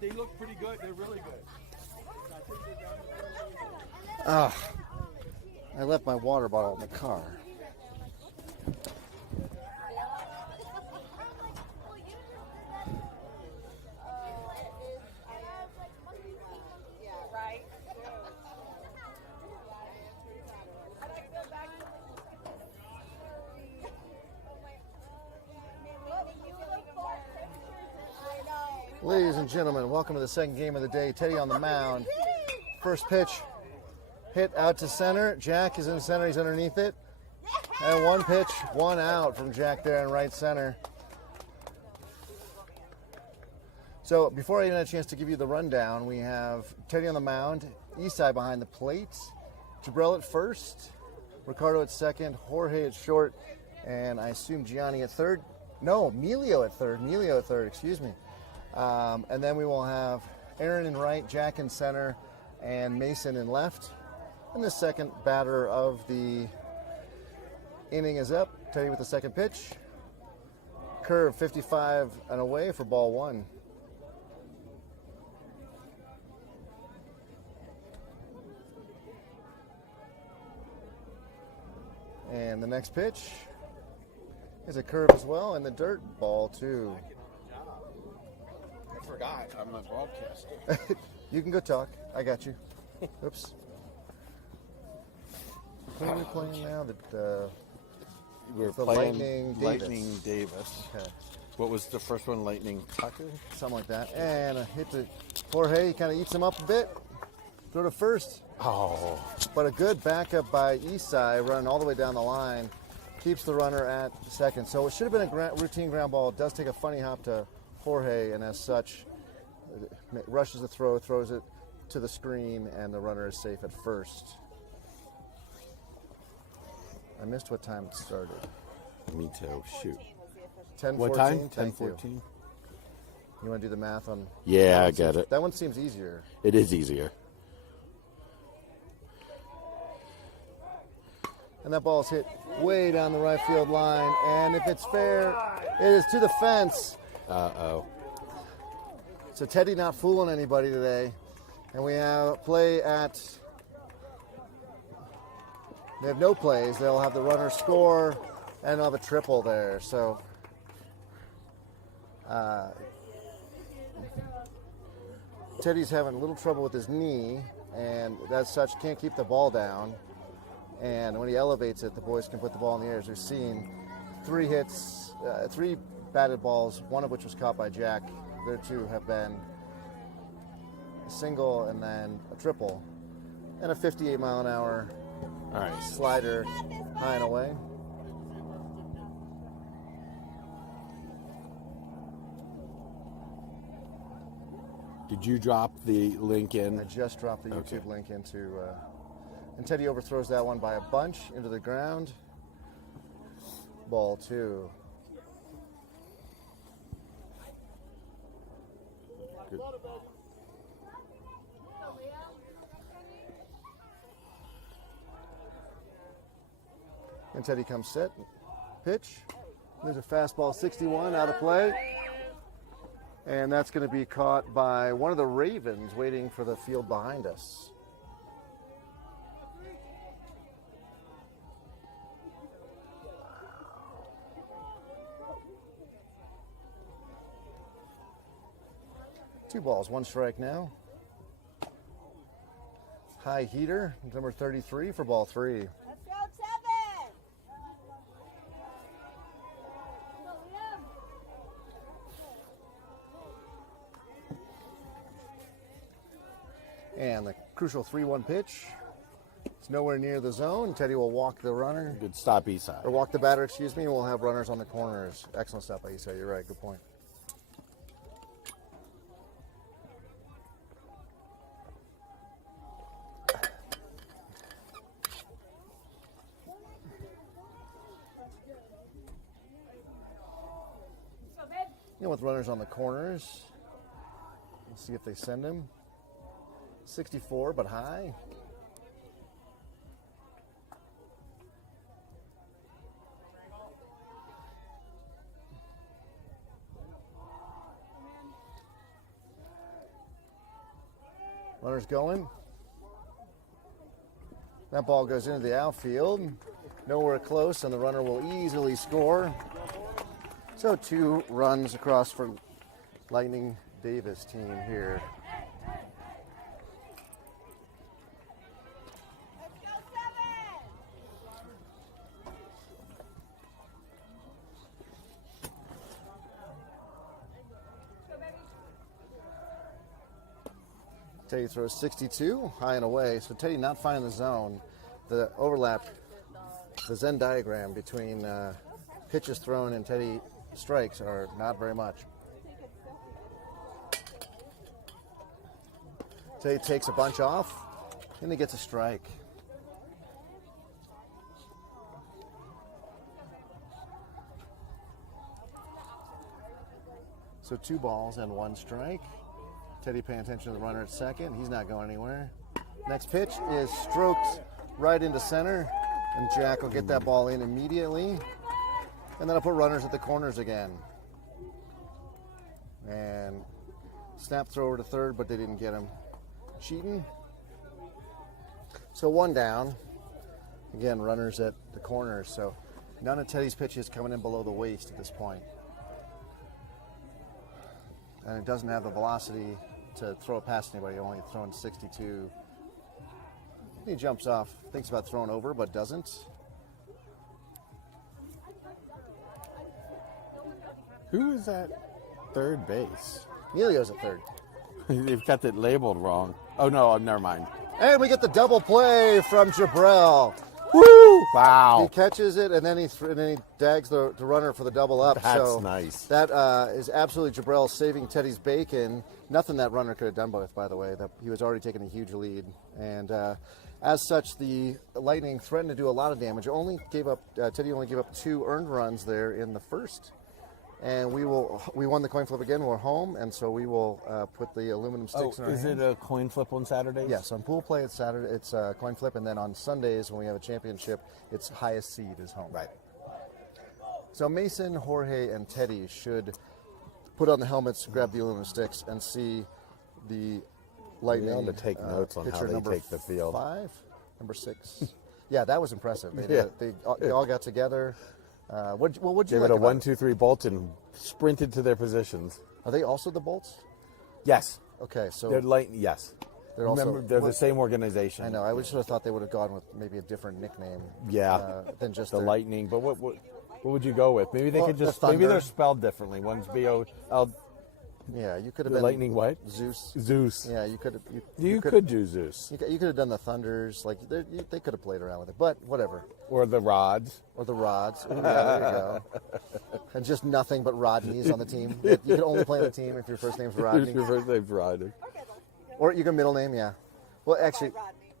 They look pretty good. They're really good. I left my water bottle in the car. Ladies and gentlemen, welcome to the second game of the day. Teddy on the mound. First pitch hit out to center. Jack is in center. He's underneath it. And one pitch, one out from Jack there in right center. So before I even had a chance to give you the rundown, we have Teddy on the mound, Isai behind the plate, Jabril at first, Ricardo at second, Jorge at short, and I assume Gianni at third. No, Emilio at third, excuse me. And then we will have Aaron in right, Jack in center, and Mason in left. And the second batter of the inning is up. Teddy with the second pitch. Curve 55 and away for ball one. And the next pitch is a curve as well, and the dirt, ball two. I forgot. I'm a broadcaster. You can go talk. I got you. Oops. Who are we playing now? We're the playing Lightning Davis. Okay. What was the first one? Lightning Tucker? Something like that. And a hit to Jorge. He kind of eats him up a bit. Throw to first. Oh. But a good backup by Isai, running all the way down the line. Keeps the runner at second. So it should have been a routine ground ball. It does take a funny hop to Jorge, and as such, rushes the throw, throws it to the screen, and the runner is safe at first. I missed what time it started. Me too. Shoot. 10:14. What time? Thank you. 10:14. You want to do the math on? Yeah, I get it. That one seems easier. It is easier. And that ball is hit way down the right field line. And if it's fair, it is to the fence. Uh-oh. So Teddy not fooling anybody today. And we have play at... They have no plays. They'll have the runner score, and they'll have a triple there. So Teddy's having a little trouble with his knee, and as such can't keep the ball down. And when he elevates it, the boys can put the ball in the air. As we've seen, three batted balls, one of which was caught by Jack. Their two have been a single and then a triple, and a 58-mile-an-hour slider high and away. Did you drop the link in? I just dropped the YouTube link into... and Teddy overthrows that one by a bunch into the ground. Ball two. Good. And Teddy comes set. Pitch. There's a fastball 61 out of play. And that's going to be caught by one of the Ravens waiting for the field behind us. Two balls, one strike now. High heater, number 33 for ball three. Let's go, Tevin! And the crucial 3-1 pitch. It's nowhere near the zone. Teddy will walk the runner. Good stop, Isai. Or walk the batter, excuse me, and we'll have runners on the corners. Excellent stop by Isai. You're right. Good point. With runners on the corners. Let's see if they send him. 64, but high. Runner's going. That ball goes into the outfield. Nowhere close, and the runner will easily score. So 2 runs across for Lightning Davis team here. Let's go 7. Teddy throws 62, high and away. So Teddy not finding the zone. The overlap, the Venn diagram between pitches thrown and Teddy strikes are not very much. Teddy takes a bunch off, and he gets a strike. So 2 balls and 1 strike. Teddy paying attention to the runner at second. He's not going anywhere. Next pitch is stroked right into center, and Jack will get that ball in immediately. And then I'll put runners at the corners again. And snap throw over to third, but they didn't get him. Cheating. So 1 down. Again, runners at the corners. So none of Teddy's pitches coming in below the waist at this point. And it doesn't have the velocity to throw it past anybody, only throwing 62. He jumps off, thinks about throwing over, but doesn't. Who is at third base? Emilio's at third. They've got it labeled wrong. Oh, no, never mind. And we get the double play from Jabrell. Woo! Wow. He catches it, and then he dags the runner for the double up. That's so nice. That is absolutely Jabrell saving Teddy's bacon. Nothing that runner could have done with, by the way. That he was already taking a huge lead. And as such, the Lightning threatened to do a lot of damage. Teddy only gave up 2 earned runs there in the first. And we won the coin flip again. We're home, and so we will put the aluminum sticks in our is hands. it a coin flip on Saturdays? Yes, on pool play it's Saturday. It's a coin flip, and then on Sundays when we have a championship, it's highest seed is home. Right. So Mason, Jorge, and Teddy should put on the helmets, grab the aluminum sticks, and see the Lightning. We ought to take notes on how pitcher they number take the field. 5, number 6. Yeah, that was impressive. Yeah. They all got together. What'd you Give like it a about 1-2-3 bolt and sprinted to their positions. Are they also the Bolts? Yes. Okay, so They're Lightning. Yes. they're also Remember, they're the same organization. I know. I would sort of thought they would have gone with maybe a different nickname. Yeah. Than just The their- Lightning. But what would you go with? Maybe they Well, could the just. Maybe Thunder. they're spelled differently. One's B-O-L. Yeah, you could have The been Lightning what? Zeus. Zeus. Yeah, you could have. You could do Zeus. You could have done the Thunders. Like they could have played around with it, but whatever. Or the Rods. Or the Rods. Yeah, there you go. And just nothing but Rodneys on the team. You can only play on the team if your first name's Rodney. Your first name's Rodney. Or you can middle name, yeah. Well, actually,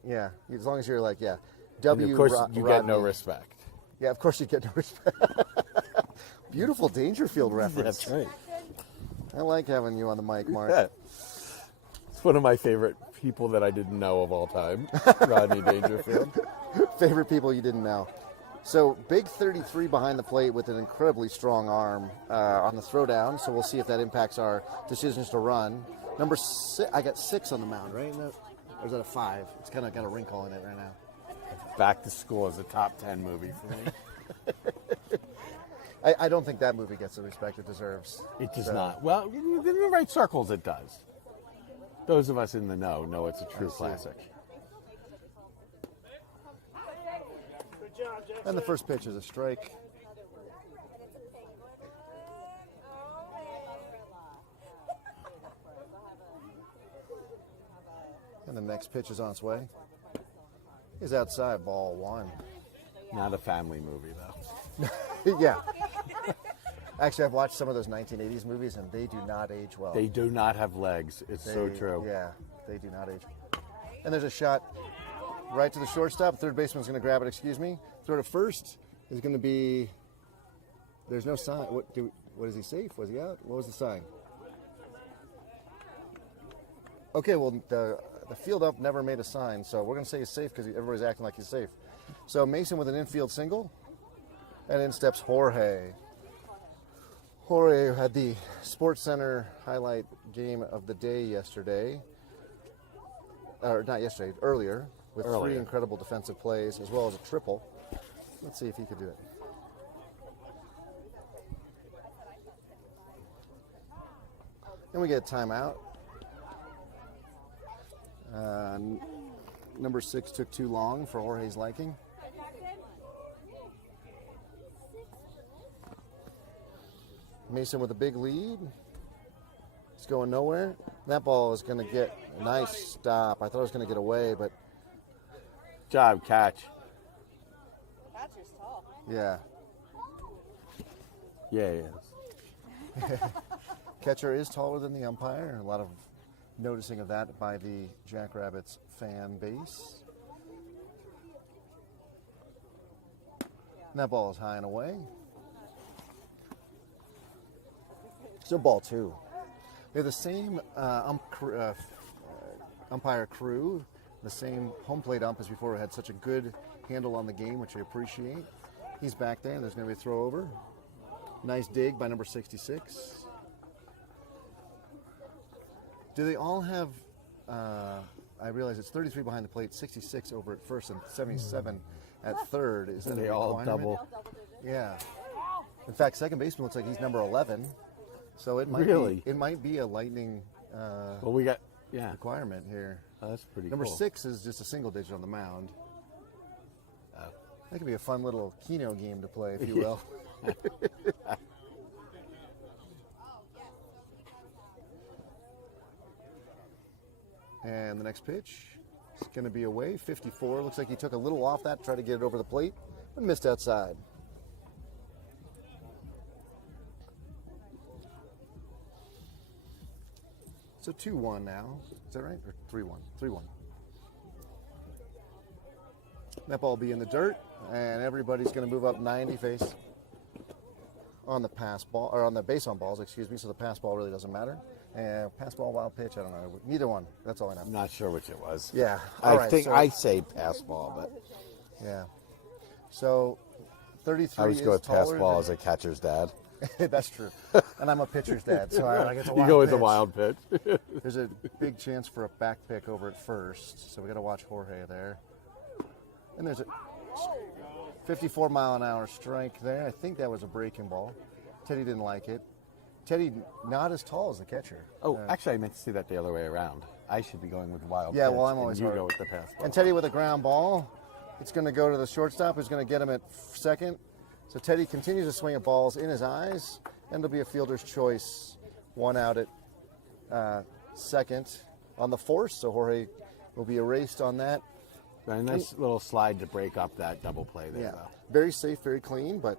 yeah. As long as you're like, yeah. And of course, you get no Rodney. respect. Yeah, of course you get no respect. Beautiful Dangerfield reference. That's right. I like having you on the mic, Mark. Yeah. It's one of my favorite people that I didn't know of all time, Rodney Dangerfield. Favorite people you didn't know. So big 33 behind the plate with an incredibly strong arm on the throwdown. So we'll see if that impacts our decisions to run. Number 6, I got 6 on the mound, right? Or is that a 5? It's kind of got a wrinkle in it right now. Back to School is a top 10 movie for me. I don't think that movie gets the respect it deserves. It does So, not. Well, in the right circles, it does. Those of us in the know it's a true classic. And the first pitch is a strike. And the next pitch is on its way. He's outside, ball 1. Not a family movie, though. Yeah. Actually, I've watched some of those 1980s movies, and they do not age well. They do not have legs. It's so true. Yeah, they do not age. And there's a shot right to the shortstop. Third baseman's going to grab it, excuse me. Throw to first is going to be... There's no sign. What is he safe? Was he out? What was the sign? Okay, well, the field up never made a sign, so we're going to say he's safe because everybody's acting like he's safe. So Mason with an infield single, and in steps Jorge. Jorge had the Sports Center highlight game of the day yesterday. or not yesterday, earlier, with 3 Earlier. incredible defensive plays as well as a triple. Let's see if he could do it. Then we get a timeout. Number 6 took too long for Jorge's liking. Mason with a big lead. It's going nowhere. That ball is going to get a nice stop. I thought it was going to get away, but Job, catch. Catcher's tall. yeah. Yeah, he is. Catcher is taller than the umpire. A lot of noticing of that by the Jackrabbits fan base. And that ball is high and away. Still ball 2. They're the same umpire crew, the same home plate ump as before. Had such a good handle on the game, which I appreciate. He's back there, and there's going to be a throw over. Nice dig by number 66. Do they all have, I realize it's 33 behind the plate, 66 over at first, and 77 at third. Is that They a all requirement? double. Yeah. In fact, second baseman looks like he's number 11. So it might Really? be, it might be a Lightning Well, we got, yeah. requirement here. Oh, that's pretty Number cool. 6 is just a single digit on the mound. Oh. That could be a fun little Keno game to play, if you will. And the next pitch is going to be away, 54. Looks like he took a little off that, tried to get it over the plate, but missed outside. So 2-1 now. Is that right? Or 3-1? 3-1. That ball will be in the dirt, and everybody's going to move up 90 face on the pass ball, or on the base on balls, excuse me, so the pass ball really doesn't matter. And pass ball, wild pitch, I don't know. Neither one. That's all I know. I'm not sure which it was. Yeah. I All right, think so- I say pass ball, but Yeah. So 33 I always is go with pass taller ball than- as a catcher's dad. That's true. And I'm a pitcher's dad, so I get the wild You go with the pitch. wild pitch. There's a big chance for a back pick over at first, so we got to watch Jorge there. And there's a 54-mile-an-hour strike there. I think that was a breaking ball. Teddy didn't like it. Teddy not as tall as the catcher. Oh, actually, I meant to see that the other way around. I should be going with wild Yeah, pitch. well, I'm and always you hard. go with the pass ball. And Teddy with a ground ball. It's going to go to the shortstop, who's going to get him at second. So Teddy continues to swing at balls in his eyes, and it'll be a fielder's choice. 1 out at second on the force, so Jorge will be erased on that. A nice little slide to break up that double play there, Yeah, though. very safe, very clean, but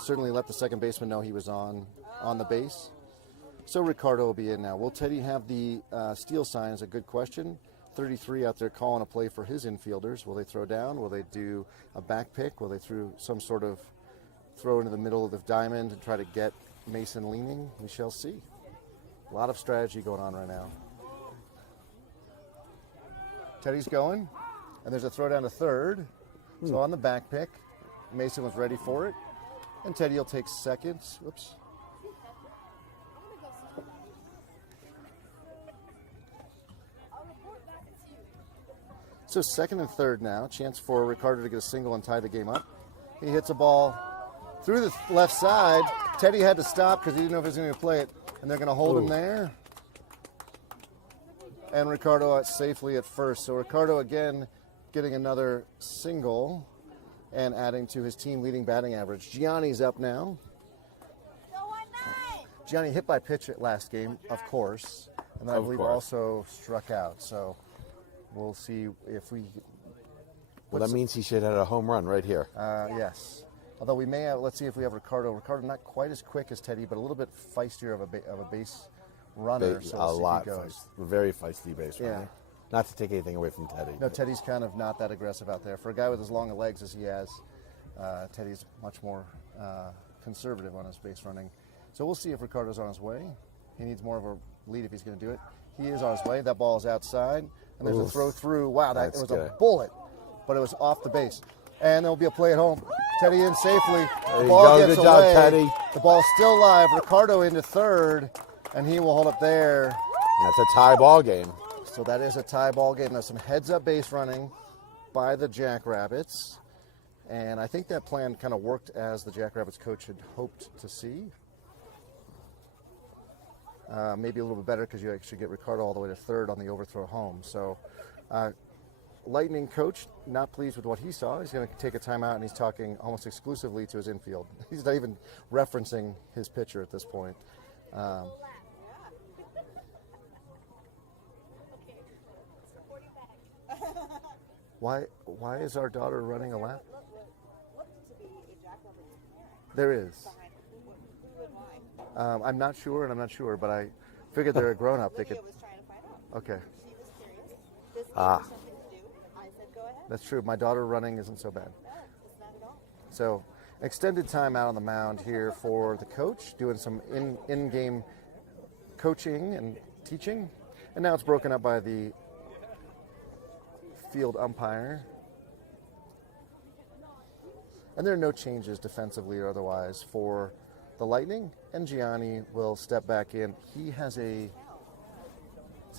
certainly let the second baseman know he was on the base. So Ricardo will be in now. Will Teddy have the steal sign is a good question. 33 out there calling a play for his infielders. Will they throw down? Will they do a back pick? Will they throw some sort of throw into the middle of the diamond and try to get Mason leaning? We shall see. A lot of strategy going on right now. Teddy's going, and there's a throw down to third. So on the back pick, Mason was ready for it, and Teddy will take second. Whoops. So second and third now. Chance for Ricardo to get a single and tie the game up. He hits a ball through the left side. Teddy had to stop because he didn't know if he was going to play it, and they're going to hold him there. And Ricardo out safely at first. So Ricardo again getting another single and adding to his team leading batting average. Gianni's up now. Go 1-9. Gianni hit by pitch at last game, of course, and then I Of believe course. also struck out. So we'll see if we. Well, that means he should have had a home run right here. Yes. Although we may have, let's see if we have Ricardo. Ricardo not quite as quick as Teddy, but a little bit feistier of a base runner. So a we'll see lot, if he goes. very feisty base Yeah. runner. Not to take anything away from Teddy. No, but Teddy's kind of not that aggressive out there. For a guy with as long legs as he has, Teddy's much more conservative on his base running. So we'll see if Ricardo's on his way. He needs more of a lead if he's going to do it. He is on his way. That ball is outside. And there's a Oof. throw through. Wow, that That's it was good. a bullet, but it was off the base. And there'll be a play at home. Teddy in safely. There The you ball go. gets Good job, away. Teddy. The ball's still live. Ricardo into third, and he will hold up there. That's a tie ball game. So that is a tie ball game. There's some heads-up base running by the Jackrabbits. And I think that plan kind of worked as the Jackrabbits coach had hoped to see. Maybe a little bit better because you actually get Ricardo all the way to third on the overthrow home. So Lightning coach, not pleased with what he saw. He's going to take a timeout, and he's talking almost exclusively to his infield. He's not even referencing his pitcher at this point. Why is our daughter running a lap? There is. I'm not sure, but I figured they're a grown-up. They could. Okay. That's true. My daughter running isn't so bad. So, extended time out on the mound here for the coach, doing some in-game coaching and teaching. And now it's broken up by the field umpire. And there are no changes defensively or otherwise for the Lightning. And Gianni will step back in. He has does he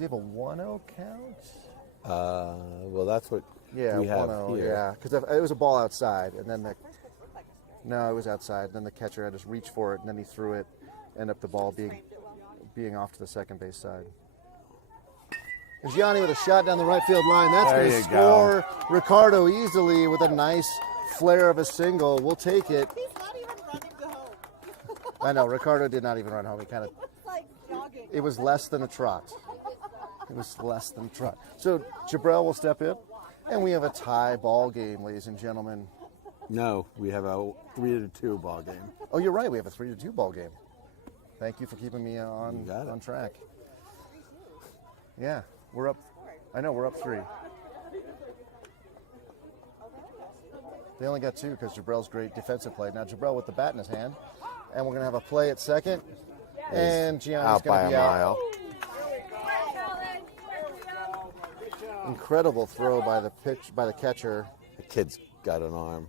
have a 1-0 count? Well, that's what we have 1-0, here. yeah, because it was a ball outside, and then it was outside. Then the catcher had to reach for it, and then he threw it, and up the ball being off to the second base side. And Gianni with a shot down the right field line. That's going to score Ricardo easily with a nice flare of a single. We'll take it. He's not even running to home. I know, Ricardo did not even run home. He kind of. It's like jogging. It was less than a trot. So Jabril will step in, and we have a tie ball game, ladies and gentlemen. No, we have a 3-2 ball game. Oh, you're right. We have a 3-2 ball game. Thank you for keeping me on track. Yeah, we're up. I know, we're up 3. They only got 2 because Jabril's great defensive play. Now Jabril with the bat in his hand, and we're going to have a play at second. And Gianni's going to be out. Incredible throw by the catcher. The kid's got an arm.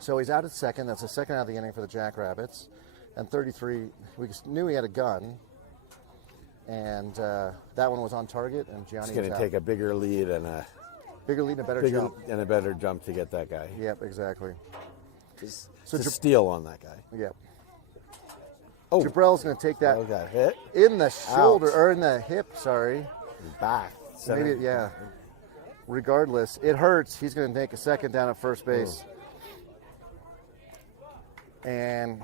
So he's out at second. That's the second out of the inning for the Jackrabbits. And 33, we knew he had a gun. And that one was on target, and Gianni He's going to take a bigger lead and a better jump. And a better jump to get that guy. Yep, exactly. So steal on that guy. Yep. Oh, Jabril's going to take that got hit in the shoulder, or in the hip, sorry. Back. Maybe, yeah. Regardless, it hurts. He's going to take a second down at first base. And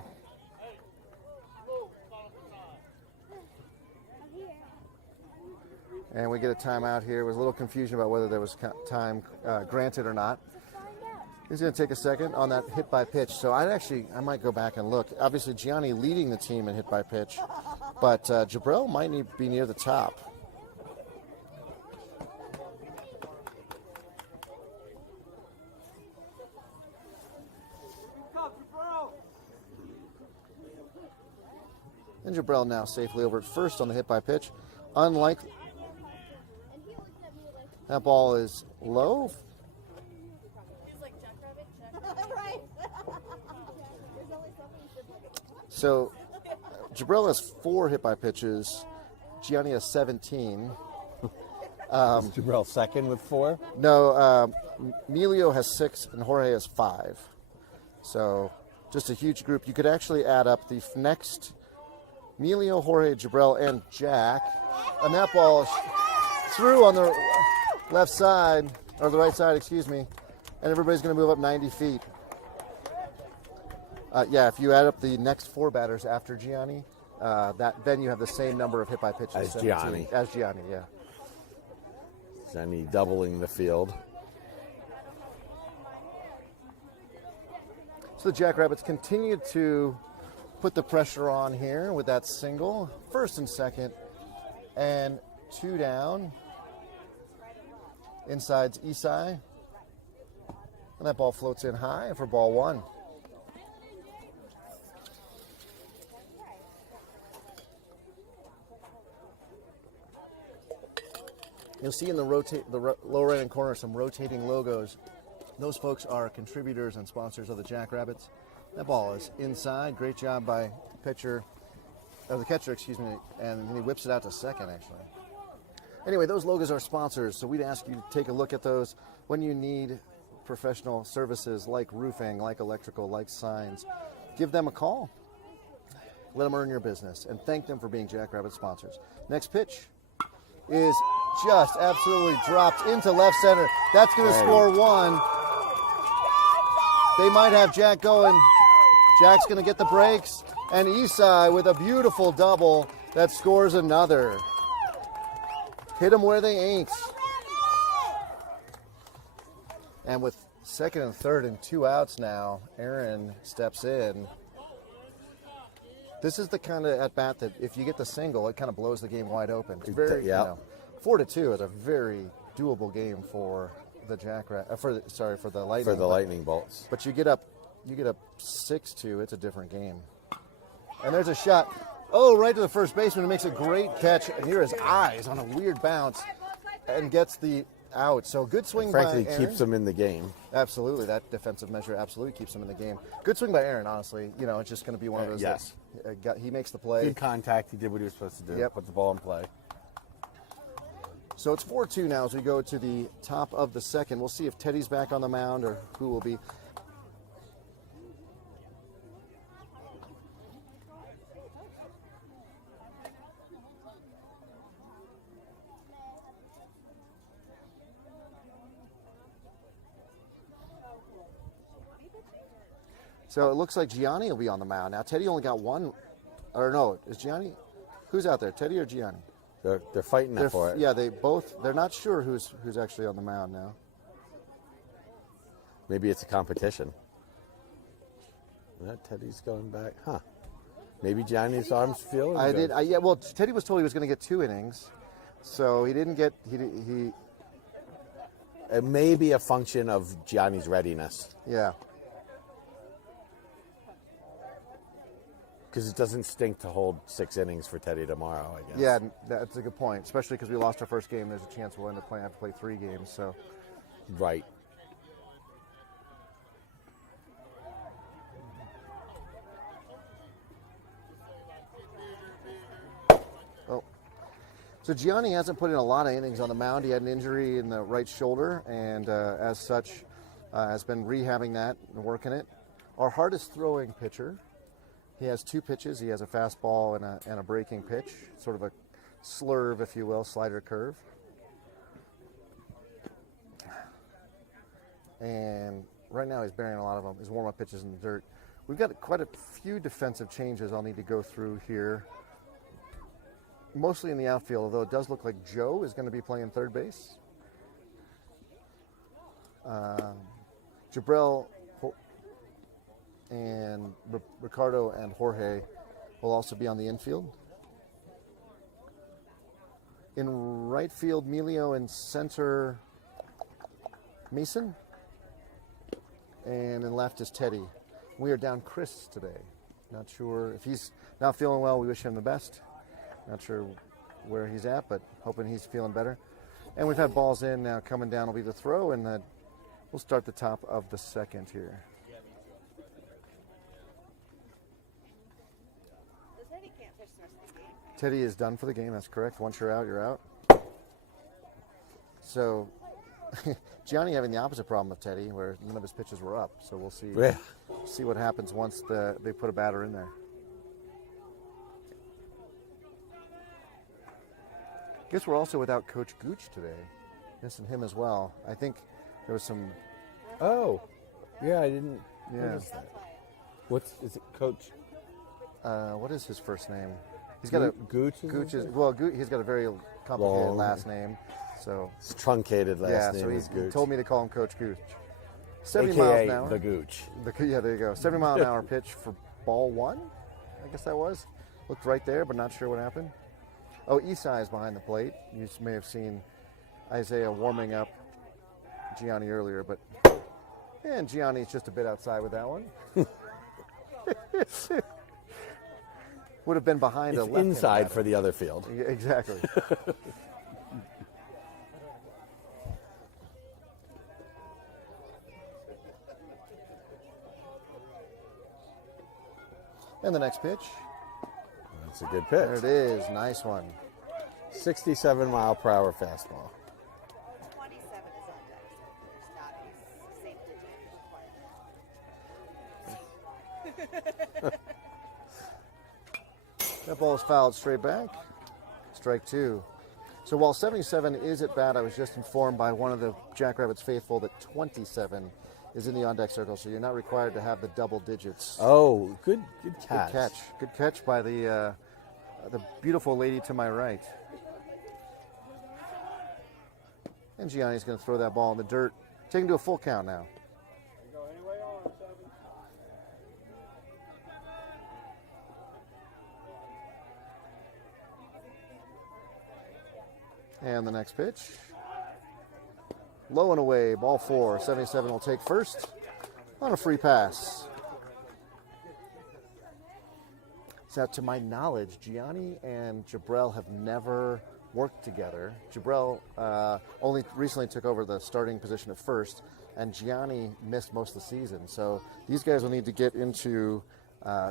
we get a timeout here. There was a little confusion about whether there was time granted or not. He's going to take a second on that hit by pitch. So I might go back and look. Obviously, Gianni leading the team in hit by pitch, but Jabril might be near the top. And Jabril now safely over at first on the hit by pitch. Unlikely. That ball is low. So Jabril has 4 hit by pitches. Gianni has 17. Jabril second with 4? No, Emilio has 6 and Jorge has 5. So just a huge group. You could actually add up the next Emilio, Jorge, Jabril, and Jack. And that ball is through on the left side, or the right side, excuse me. And everybody's going to move up 90 feet. If you add up the next 4 batters after Gianni, then you have the same number of hit by pitches. As Gianni. As Gianni, yeah. Gianni doubling the field. So the Jackrabbits continue to put the pressure on here with that single. First and second, and 2 down. Inside's Isai. And that ball floats in high for ball 1. You'll see in the lower right-hand corner some rotating logos. Those folks are contributors and sponsors of the Jackrabbits. That ball is inside. Great job by pitcher the catcher, excuse me, and he whips it out to second, actually. Anyway, those logos are sponsors, so we'd ask you to take a look at those when you need professional services like roofing, like electrical, like signs. Give them a call. Let them earn your business, and thank them for being Jackrabbit sponsors. Next pitch is just absolutely dropped into left center. That's going to score one. They might have Jack going. Jack's going to get the breaks, and Isai with a beautiful double that scores another. Hit them where they ain't. And with second and third and 2 outs now, Aaron steps in. This is the kind of at-bat that if you get the single, it kind of blows the game wide open. It's very, 4-2 is a very doable game for the for the Lightning. For the Lightning Bolts. But you get up 6-2, it's a different game. And there's a shot. Oh, right to the first baseman, who makes a great catch near his eyes on a weird bounce and gets the out. So good swing by Aaron. Frankly, keeps them in the game. Absolutely. That defensive measure absolutely keeps them in the game. Good swing by Aaron, honestly. You know, it's just going to be one of those. Yes. He makes the play. Good contact. He did what he was supposed to do. Yep. Put the ball in play. So it's 4-2 now as we go to the top of the second. We'll see if Teddy's back on the mound or who will be. So it looks like Gianni will be on the mound. Now, Teddy only got one. Or no, is Gianni? Who's out there, Teddy or Gianni? They're fighting for it. Yeah, they're not sure who's actually on the mound now. Maybe it's a competition. Teddy's going back. Huh. Maybe Gianni's arms feeling good. Well, Teddy was told he was going to get 2 innings. So he didn't get, It may be a function of Gianni's readiness. Yeah. Because it doesn't stink to hold 6 innings for Teddy tomorrow, I guess. Yeah, that's a good point. Especially because we lost our first game. There's a chance we'll end up have to play 3 games. So. Right. Oh. So Gianni hasn't put in a lot of innings on the mound. He had an injury in the right shoulder, and as such, has been rehabbing that and working it. Our hardest throwing pitcher. He has 2 pitches. He has a fastball and a breaking pitch, sort of a slurve, if you will, slider curve. And right now he's burying a lot of them. His warm-up pitches in the dirt. We've got quite a few defensive changes I'll need to go through here. Mostly in the outfield, although it does look like Joe is going to be playing third base. Jabril and Ricardo and Jorge will also be on the infield. In right field, Melio, and center, Mason. And in left is Teddy. We are down Chris today. Not sure if he's not feeling well. We wish him the best. Not sure where he's at, but hoping he's feeling better. And we've had balls in now. Coming down will be the throw, and we'll start the top of the second here. Teddy is done for the game. That's correct. Once you're out, you're out. So Gianni having the opposite problem with Teddy, where none of his pitches were up. So we'll see. Yeah. See what happens once they put a batter in there. Guess we're also without Coach Gooch today. Missing him as well. I think there was some. Oh, yeah, I didn't Yeah. notice that. Is it Coach? What is his first name? He's got Gooch. He's got a very complicated Long. last name. So It's truncated last name so is he Gooch. told me to call him Coach Gooch. 70 AKA miles an hour. the Gooch. Yeah, there you go. 70 mile an hour pitch for ball 1. I guess that was. Looked right there, but not sure what happened. Oh, Isai is behind the plate. You may have seen Isaiah warming up Gianni earlier, and Gianni's just a bit outside with that one. Would have been behind It's a left inside for the other field. Yeah, exactly. And the next pitch. That's a good There pitch. it is. Nice one. 67-mile-per-hour fastball. 27 is on deck, so there's not a safe digit required. That ball is fouled straight back. Strike two. So while 77 is at bat, I was just informed by one of the Jackrabbits faithful that 27 is in the on-deck circle, so you're not required to have the double digits. Oh, good catch. Good catch. Good catch by the beautiful lady to my right. And Gianni's going to throw that ball in the dirt. Taking to a full count now. And the next pitch. Low and away, ball four. 77 will take first on a free pass. So to my knowledge, Gianni and Jabrell have never worked together. Jabrell only recently took over the starting position at first, and Gianni missed most of the season. So these guys will need to get into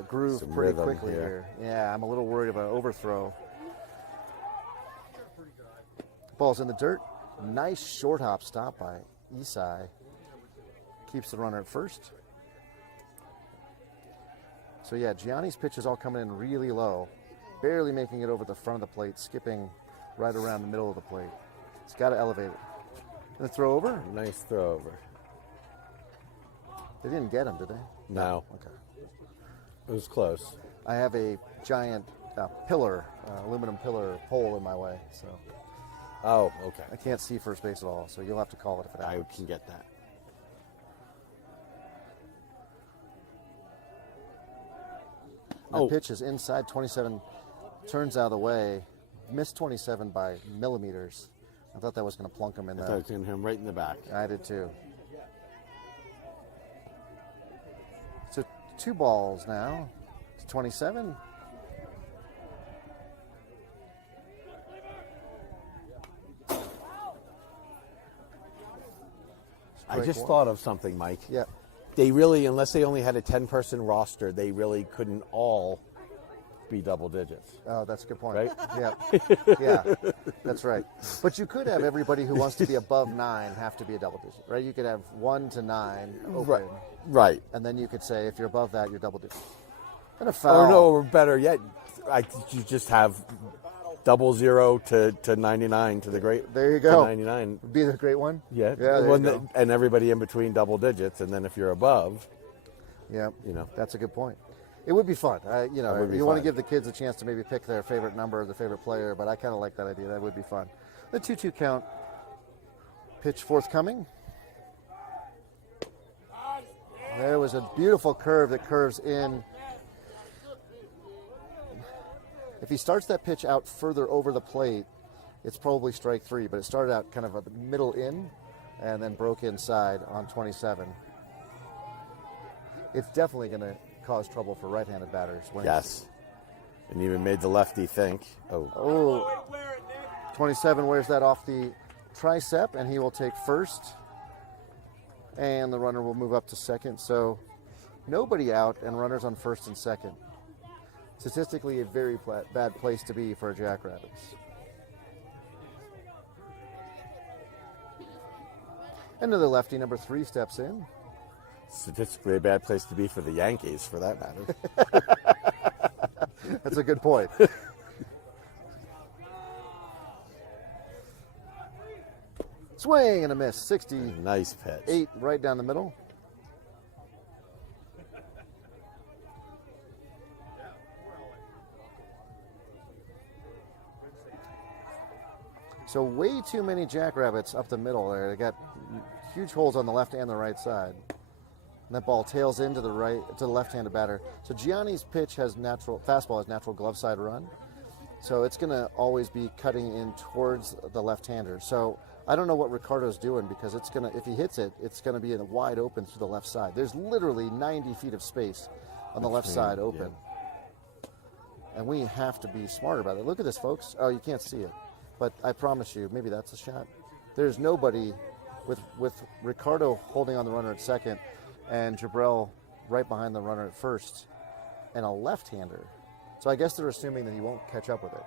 groove Some pretty rhythm quickly here. here. Yeah, I'm a little worried about overthrow. Ball's in the dirt. Nice short hop stop by Isai. Keeps the runner at first. So yeah, Gianni's pitch is all coming in really low. Barely making it over the front of the plate, skipping right around the middle of the plate. It's got to elevate it. And the throw over? Nice throw over. They didn't get him, did they? No, Okay. it was close. I have a giant pillar, aluminum pillar pole in my way, so Oh, okay. I can't see first base at all, so you'll have to call it if it I happens. can get that. The Oh. pitch is inside 27, turns out of the way, missed 27 by millimeters. I thought that was going to plunk him in I thought there. it was going to hit him right in the back. I did too. So 2 balls now. It's 27. I Strike just one. thought of something, Mike. Yeah. They really, unless they only had a 10-person roster, they really couldn't all be double digits. Oh, that's a good point. Right? Yeah. Yeah. That's right. But you could have everybody who wants to be above 9 have to be a double digit, right? You could have 1 to 9 open. Right. And then you could say if you're above that, you're double digit. And a foul. Or no, or better yet, you just have 00 to 99 to the great. There you to go. 99. Would be the great one. Yeah. Yeah, there you One go. that- and everybody in between double digits, and then if you're above, Yeah. you know. That's a good point. It would be fun. You know, That would be you want to fun. give the kids a chance to maybe pick their favorite number or their favorite player, but I kind of like that idea. That would be fun. The 2-2 count. Pitch forthcoming. There was a beautiful curve that curves in. If he starts that pitch out further over the plate, it's probably strike 3, but it started out kind of a middle in and then broke inside on 27. It's definitely going to cause trouble for right-handed batters. When Yes. And even made the lefty think, Oh, 27 wears that off the tricep, and he will take first. And the runner will move up to second. So nobody out and runners on first and second. Statistically, a very bad place to be for a Jackrabbits. Another lefty, number 3, steps in. statistically a bad place to be for the Yankees, for that matter. That's a good point. Swing and a miss. 68 Nice pitch. right down the middle. So way too many Jackrabbits up the middle there. They got huge holes on the left and the right side. And that ball tails into the right, to the left-handed batter. So Gianni's pitch has fastball has natural glove side run. So it's going to always be cutting in towards the left-hander. So I don't know what Ricardo's doing, because it's going to, if he hits it, it's going to be in wide open through the left side. There's literally 90 feet of space on the left side open. And we have to be smarter about it. Look at this, folks. Oh, you can't see it. But I promise you, maybe that's a shot. There's nobody with Ricardo holding on the runner at second and Jabrell right behind the runner at first, and a left-hander So I guess they're assuming that he won't catch up with it.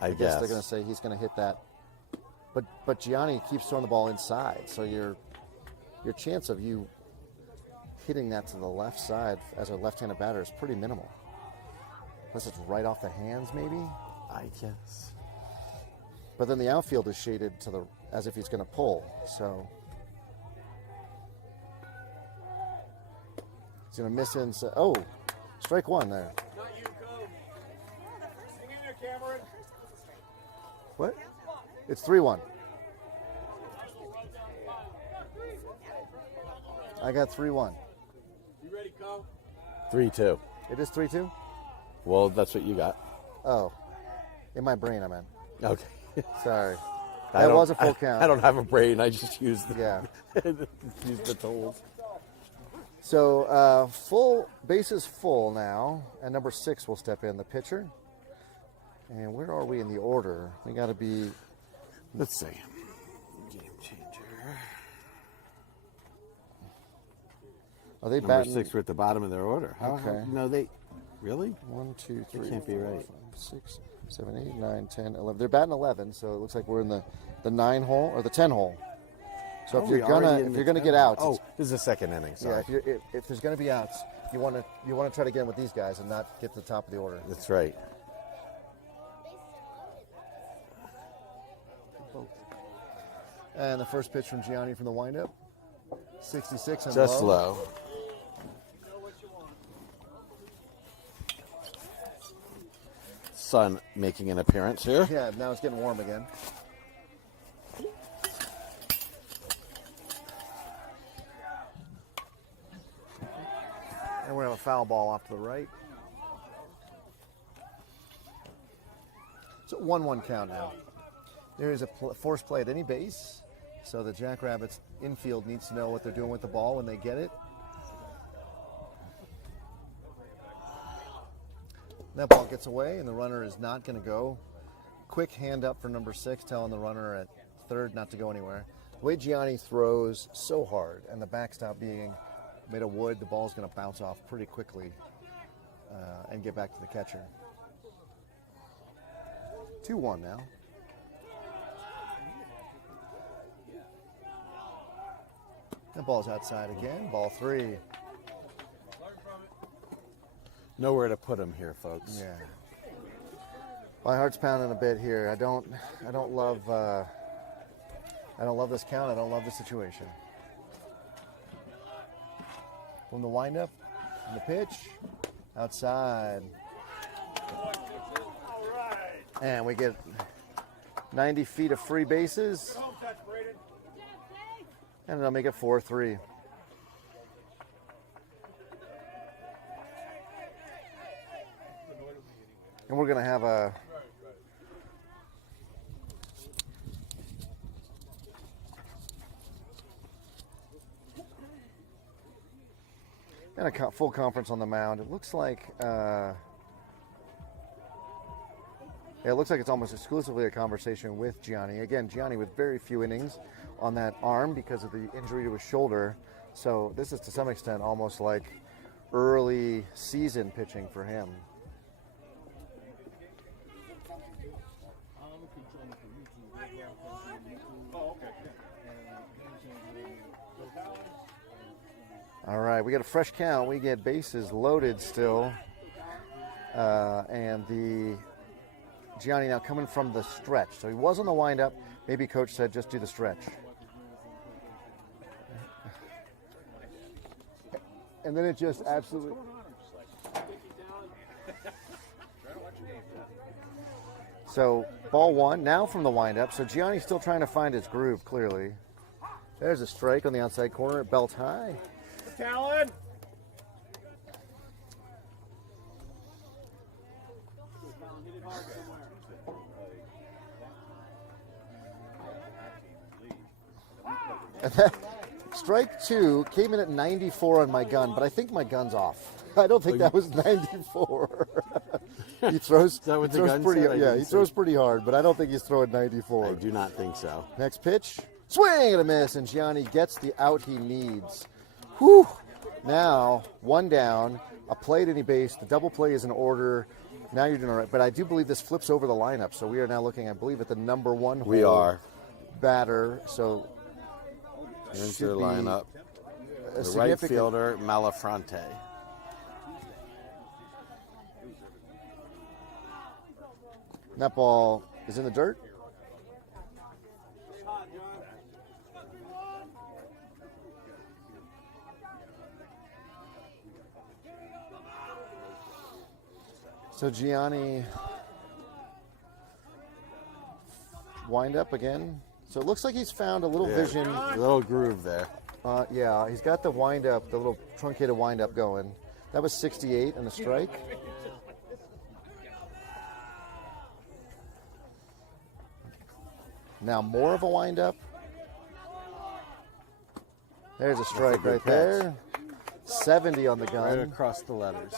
I guess guess they're going to say he's going to hit that. But Gianni keeps throwing the ball inside, so your chance of you hitting that to the left side as a left-handed batter is pretty minimal. Unless it's right off the hands, maybe. I guess. But then the outfield is shaded as if he's going to pull. So he's going to miss inside. Oh, strike one there. Not you, Cove. Hang in there, Cameron. What? It's 3-1. I got 3-1. You ready, Cove? 3-2. It is 3-2? Well, that's what you got. Oh. In my brain, I meant. Okay. Sorry. I That don't- was a full count. I don't have a brain. I just use the Yeah. use the tools. So full bases full now, and number 6 will step in, the pitcher. And where are we in the order? We got to be. Let's see. Game changer. Are they Number batting? 6 were at the bottom of their order. Okay. No, they really. 1, 2, 3. can't be 4, right. 5, 6, 7, 8, 9, 10, 11. They're batting 11, so it looks like we're in the 9 hole or the 10 hole. So if you're gonna get outs, Oh, this is the second inning. yeah, Sorry. if there's gonna be outs, you want to try to get in with these guys and not get to the top of the order. That's right. And the first pitch from Gianni from the windup, 66 and Just low. low. Sun making an appearance here. Yeah, now it's getting warm again. And we're going to have a foul ball off to the right. So 1-1 count now. There is a force play at any base, so the Jackrabbits infield needs to know what they're doing with the ball when they get it. That ball gets away, and the runner is not going to go. Quick hand up for number 6, telling the runner at third not to go anywhere. The way Gianni throws so hard, and the backstop being made of wood, the ball's going to bounce off pretty quickly and get back to the catcher. 2-1 now. That ball's outside again. Ball 3. Nowhere to put him here, folks. Yeah. My heart's pounding a bit here. I don't love this count. I don't love the situation. From the windup, from the pitch, outside. And we get 90 feet of free bases. And it'll make it 4-3. And we're going to have a full conference on the mound. It looks like it's almost exclusively a conversation with Gianni. Again, Gianni with very few innings on that arm because of the injury to his shoulder. So this is to some extent almost like early season pitching for him. All right, we got a fresh count. We get bases loaded still. And the Gianni now coming from the stretch. So he was on the windup. Maybe coach said just do the stretch. And then it just absolutely... So ball 1 now from the windup. So Gianni's still trying to find his groove, clearly. There's a strike on the outside corner, belt high. Talon! Strike 2 came in at 94 on my gun, but I think my gun's off. I don't think that was 94. He throws. that what he the throws gun pretty. said? I Yeah, didn't he see. throws pretty hard, but I don't think he's throwing 94. I do not think so. Next pitch, swing and a miss, and Gianni gets the out he needs. Whew! Now 1 down, a play at any base. The double play is in order. Now you're doing all right. But I do believe this flips over the lineup. So we are now looking, I believe, at the number 1 We hole are. batter. So Into should the be lineup. a The right significant- fielder, Malafronte. That ball is in the dirt. So Gianni wind up again. So it looks like he's found a little vision. A little groove there. Yeah, he's got the wind up, the little truncated wind up going. That was 68 and a strike. Now more of a wind up. There's a strike good right catch. there. 70 on the Right gun. across the letters.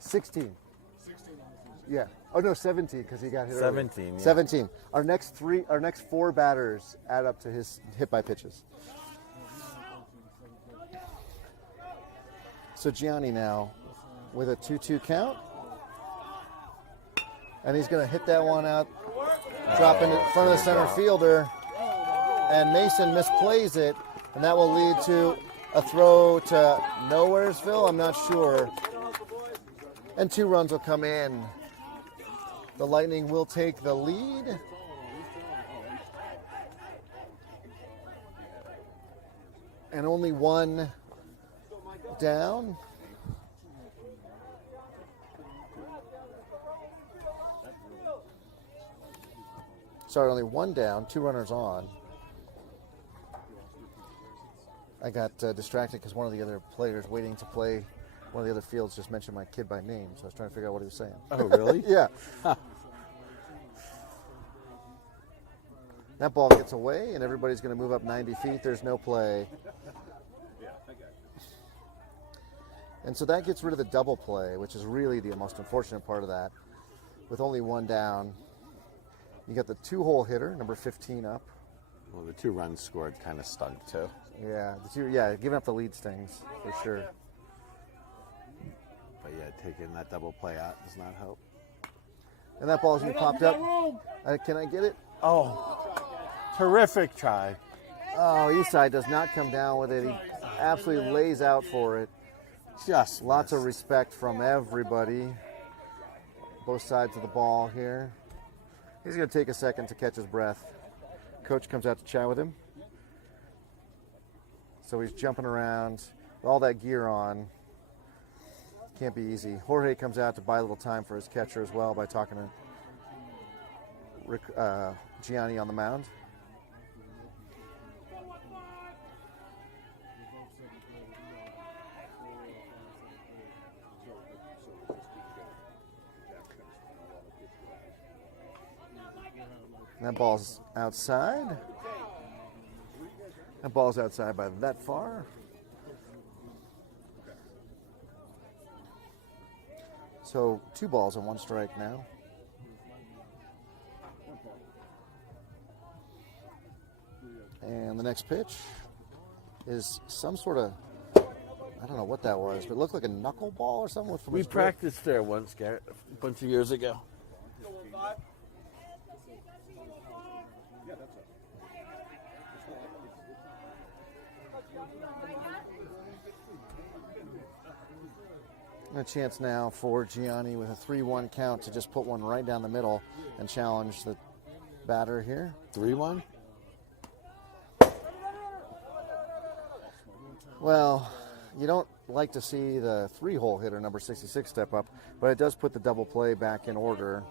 $16. Yeah. Oh no, 17 because he got hit. earlier. 17, yeah. 17. Our next 4 batters add up to his hit by pitches. So Gianni now with a 2-2 count. And he's going to hit that one out, drop in front of the center fielder. And Mason misplays it, and that will lead to a throw to Nowheresville. I'm not sure. And 2 runs will come in. The Lightning will take the lead. And only 1 down. Sorry, only 1 down, 2 runners on. I got distracted because one of the other players waiting to play one of the other fields just mentioned my kid by name, so I was trying to figure out what he was saying. Oh, really? Yeah. That ball gets away, and everybody's going to move up 90 feet. There's no play. And so that gets rid of the double play, which is really the most unfortunate part of that. With only 1 down, you got the 2-hole hitter, number 15, up. Well, the 2 runs scored kind of stunk, too. Yeah, giving up the lead stings, for sure. But yeah, taking that double play out does not help. And that ball's going to be popped up. Can I get it? Oh, terrific try. Oh, Eastside does not come down with it. He absolutely lays out for it. Just Lots of missed. respect from everybody. Both sides of the ball here. He's going to take a second to catch his breath. Coach comes out to chat with him. So he's jumping around with all that gear on. Can't be easy. Jorge comes out to buy a little time for his catcher as well by talking to Gianni on the mound. That ball's outside. That ball's outside by that far. So 2 balls and 1 strike now. And the next pitch is some sort of, I don't know what that was, but it looked like a knuckleball or something. From We his grip. practiced there once, Garrett, a bunch of years ago. A chance now for Gianni with a 3-1 count to just put one right down the middle and challenge the batter here. 3-1? Well, you don't like to see the 3-hole hitter, number 66, step up, but it does put the double play back in order.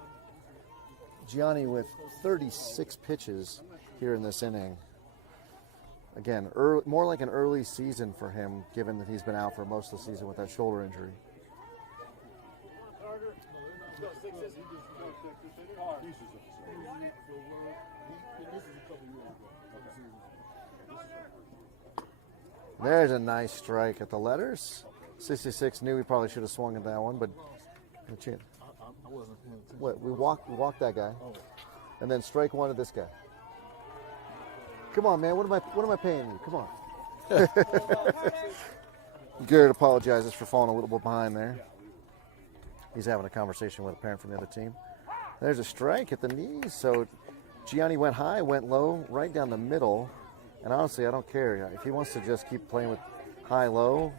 Gianni with 36 pitches here in this inning. Again, more like an early season for him, given that he's been out for most of the season with that shoulder injury. There's a nice strike at the letters. 66 knew he probably should have swung at that one, but a chance. What? We walk that guy, and then strike one at this guy. Come on, man. What am I paying you? Come on. Garrett apologizes for falling a little bit behind there. He's having a conversation with a parent from the other team. There's a strike at the knees. So Gianni went high, went low, right down the middle. And honestly, I don't care. If he wants to just keep playing with high-low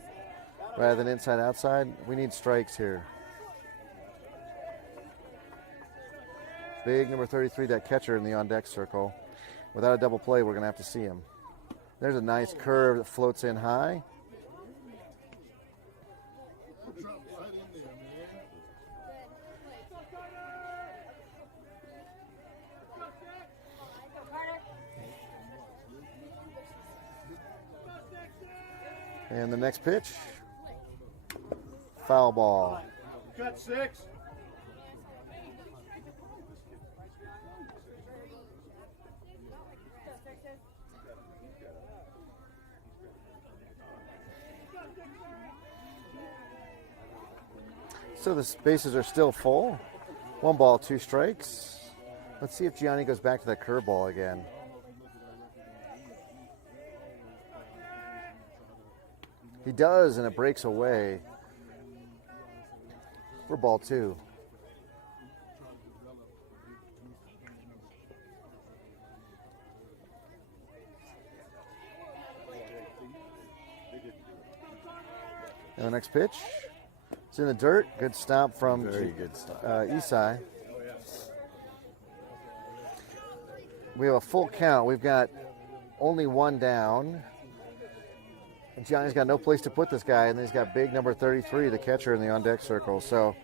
rather than inside-outside, we need strikes here. Big number 33, that catcher in the on-deck circle. Without a double play, we're going to have to see him. There's a nice curve that floats in high. And the next pitch, foul ball. Cut 6. So the bases are still full. 1 ball, 2 strikes. Let's see if Gianni goes back to that curveball again. He does, and it breaks away for ball 2. And the next pitch, it's in the dirt. Good stop from Very good stop. Isai. We have a full count. We've got only 1 down. And Gianni's got no place to put this guy, and then he's got big number 33, the catcher in the on-deck circle. So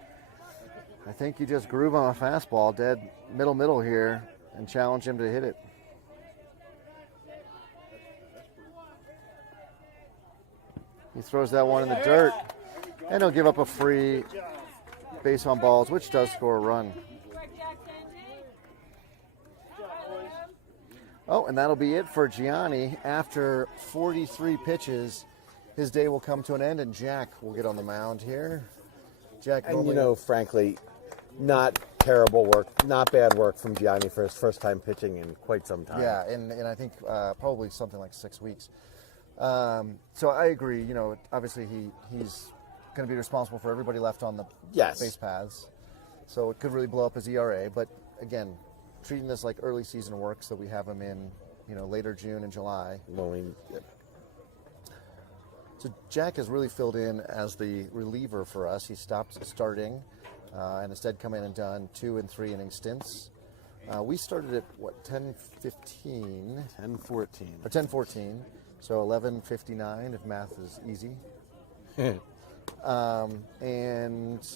I think you just groove on a fastball, dead middle here, and challenge him to hit it. He throws that one in the dirt, and he'll give up a free base on balls, which does score a run. Oh, and that'll be it for Gianni. After 43 pitches, his day will come to an end, and Jack will get on the mound here. Jack, And frankly, not terrible work, not bad work from Gianni for his first time pitching in quite some time. Yeah, and I think probably something like 6 weeks. So I agree. Obviously he's going to be responsible for everybody left on the base paths. So it could really blow up his ERA. But again, treating this like early season work, so we have him in, later June and July. So Jack has really filled in as the reliever for us. He stopped starting and instead come in and done 2 and 3 inning stints. We started at 10:15? 10:14. Or 10:14. So 11:59 if math is easy. And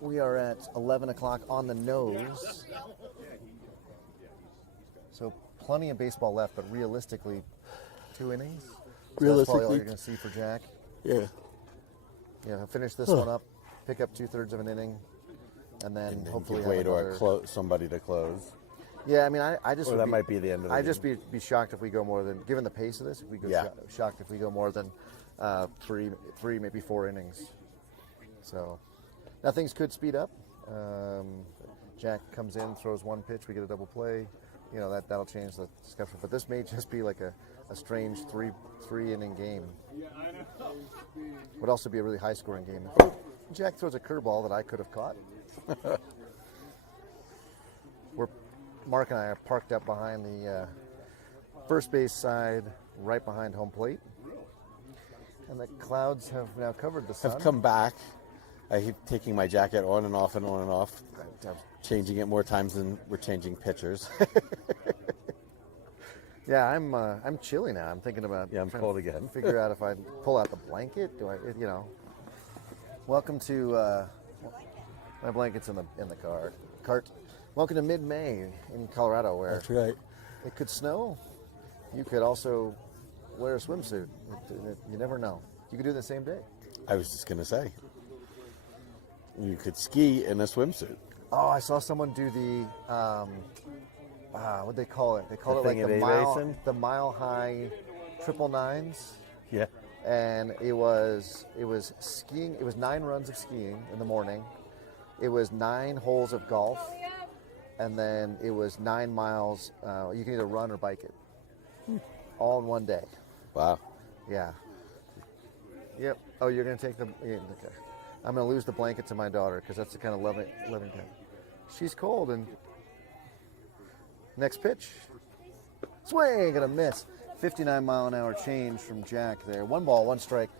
we are at 11 o'clock on the nose. So plenty of baseball left, but realistically, 2 innings. So that's probably all you're going to see for Jack. Yeah. He'll finish this one up, pick up 2/3 of an inning, and then hopefully give way have another... to somebody to close. Yeah, I mean, I just... Or that might be the end of it. I'd just be shocked if we go more than... Given the pace of this, if we go shocked if we go more than 3, maybe 4 innings. So, now things could speed up. Jack comes in, throws 1 pitch, we get a double play. That'll change the discussion. But this may just be like a strange 3 inning game. Would also be a really high scoring game. Jack throws a curveball that I could have caught. Mark and I are parked up behind the first base side, right behind home plate. And the clouds have now covered the sun. Have come back. I keep taking my jacket on and off and on and off, changing it more times than we're changing pitchers. Yeah, I'm chilly now. I'm thinking about I'm cold again. Figure out if I pull out the blanket. Do I? Welcome to my blanket's in the cart. Welcome to mid-May in Colorado, where That's right. It could snow. You could also wear a swimsuit. You never know. You could do it the same day. I was just going to say, you could ski in a swimsuit. Oh, I saw someone do the, what'd they call it? They call it like the mile high 999s. Yeah. And it was skiing. It was 9 runs of skiing in the morning, it was 9 holes of golf, and then it was 9 miles. You can either run or bike it, all in one day. Wow. Yeah. Yep. Oh, you're going to take the... Yeah, okay. I'm going to lose the blanket to my daughter because that's the kind of living kind. She's cold. And next pitch. Swing. Going to miss. 59-mile-an-hour change from Jack there. 1 ball, 1 strike.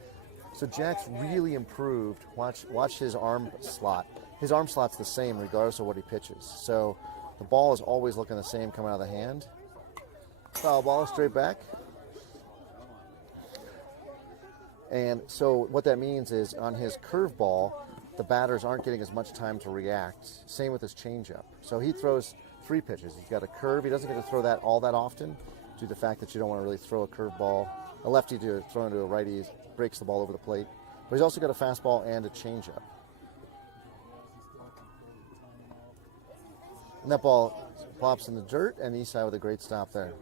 So Jack's really improved. Watch his arm slot. His arm slot's the same regardless of what he pitches. So the ball is always looking the same coming out of the hand. Foul ball, straight back. And so what that means is on his curveball, the batters aren't getting as much time to react. Same with his changeup. So he throws 3 pitches. He's got a curve. He doesn't get to throw that all that often due to the fact that you don't want to really throw a curveball. A lefty to throw into a righty breaks the ball over the plate. But he's also got a fastball and a changeup. And that ball plops in the dirt, and Eastside with a great stop there.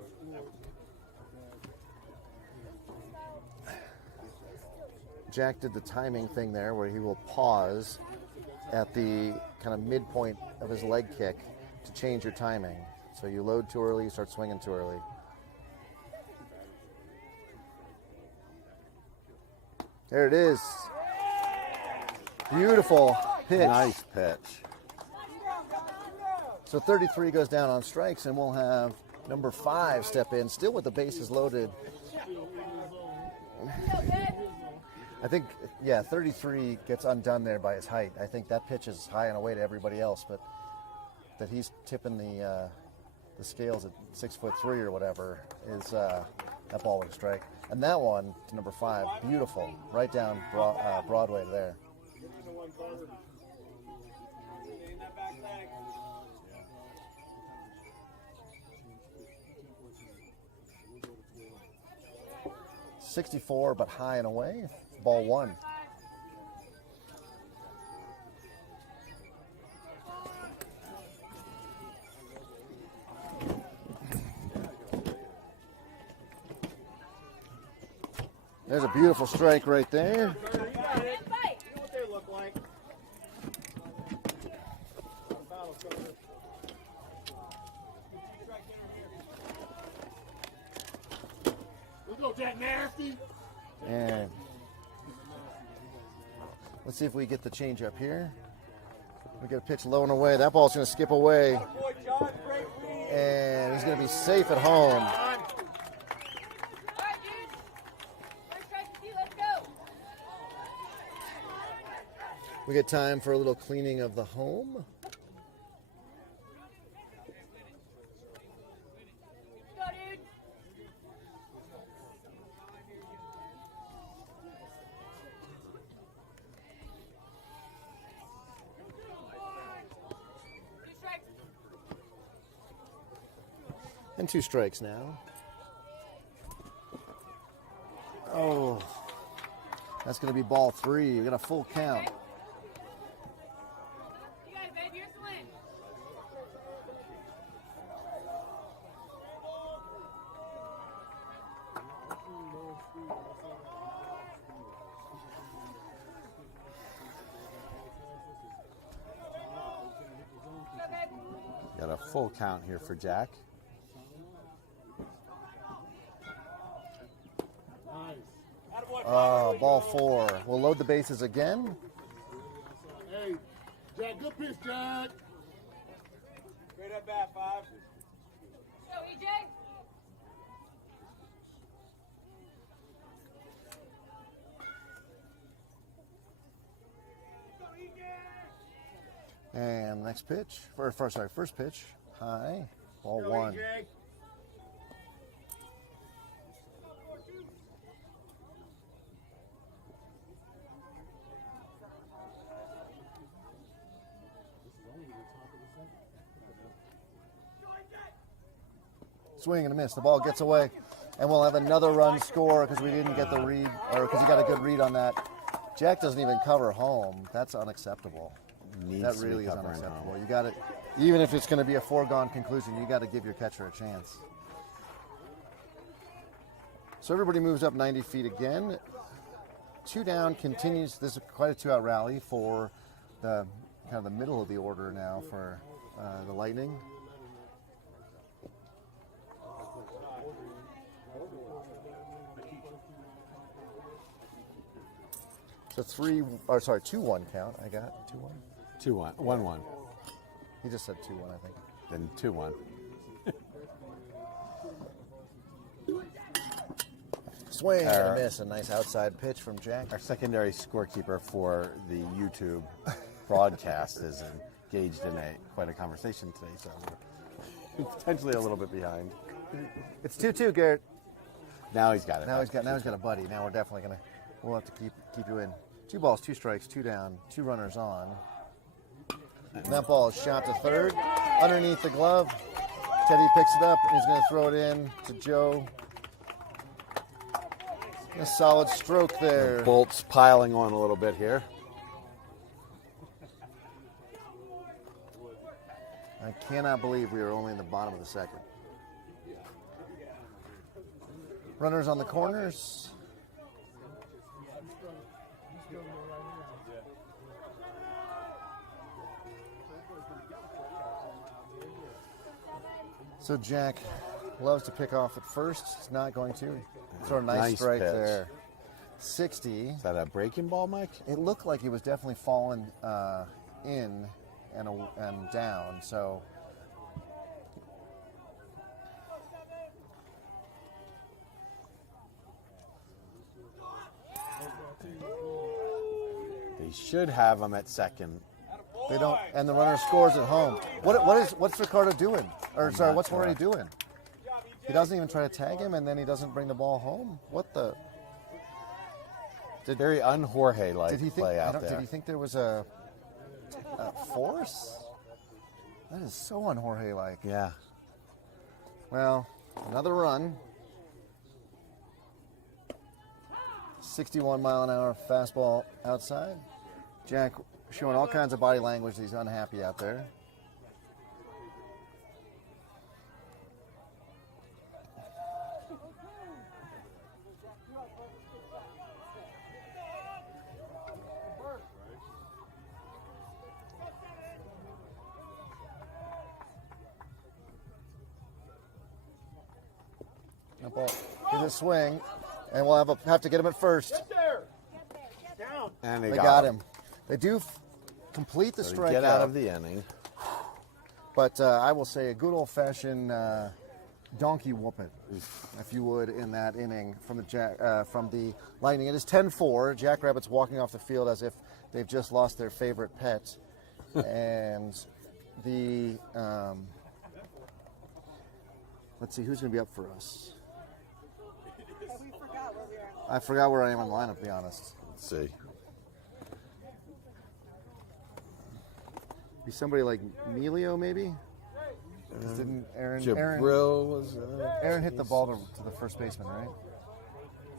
Jack did the timing thing there where he will pause at the kind of midpoint of his leg kick to change your timing. So you load too early, you start swinging too early. There it is. Beautiful pitch. Nice pitch. So 33 goes down on strikes, and we'll have number 5 step in, still with the bases loaded. I think, 33 gets undone there by his height. I think that pitch is high and away to everybody else, but that he's tipping the scales at 6'3" or whatever is that ball with a strike. And that one to number 5, beautiful, right down Broadway there. 64, but high and away. Ball 1. There's a beautiful strike right there. You know what they look like. Let's go, Jack Nasty. And let's see if we get the change up here. We get a pitch low and away. That ball's going to skip away. And he's going to be safe at home. We get time for a little cleaning of the home. And 2 strikes now. Oh, that's going to be ball 3. We got a full count. Got a full count here for Jack. Ball 4. We'll load the bases again. Hey, Jack, good pitch, Jack. Straight up bat, 5. Go, EJ. And next pitch, first pitch, high, ball 1. Swing and a miss. The ball gets away, and we'll have another run score because we didn't get the read, or because he got a good read on that. Jack doesn't even cover home. That's unacceptable. That really is unacceptable. You got it. Even if it's going to be a foregone conclusion, you got to give your catcher a chance. So everybody moves up 90 feet again. 2 down continues. This is quite a 2-out rally for the kind of the middle of the order now for the Lightning. So 2-1 count. I got 2-1. 2-1. 1-1. He just said 2-1, I think. Then 2-1. Swing and a miss. A nice outside pitch from Jack. Our secondary scorekeeper for the YouTube broadcast is engaged in quite a conversation today, so we're potentially a little bit behind. It's 2-2, Garrett. Now he's got it. Now he's got a buddy. Now we're definitely we'll have to keep you in. 2 balls, 2 strikes, 2 down, 2 runners on. And that ball is shot to third, underneath the glove. Teddy picks it up and he's going to throw it in to Joe. A solid stroke there. The bolts piling on a little bit here. I cannot believe we are only in the bottom of the second. Runners on the corners. So Jack loves to pick off at first. He's not going to. Throw a nice strike pitch there. 60. Is that a breaking ball, Mike? It looked like it was definitely falling in and down. So They should have him at second. they don't, and the runner scores at home. What's Ricardo doing? Or sorry, what's Jorge doing? He doesn't even try to tag him, and then he doesn't bring the ball home. What the? Very un-Jorge-like Did he think? play out there. Did he think there was a force? That is so un-Jorge-like. Yeah. Well, another run. 61-mile-an-hour fastball outside. Jack showing all kinds of body language. He's unhappy out there. That ball is a swing, and we'll have to get him at first. And They got him. They do complete the strikeout. Get out of the inning. But I will say a good old-fashioned donkey whooping, if you would, in that inning from the Lightning. It is 10-4. Jackrabbits walking off the field as if they've just lost their favorite pet. And the let's see who's going to be up for us. We forgot where we are. I forgot where I am in the lineup, to be honest. Let's see. Be somebody like Emilio, maybe. Didn't Aaron hit the ball to the first baseman, right?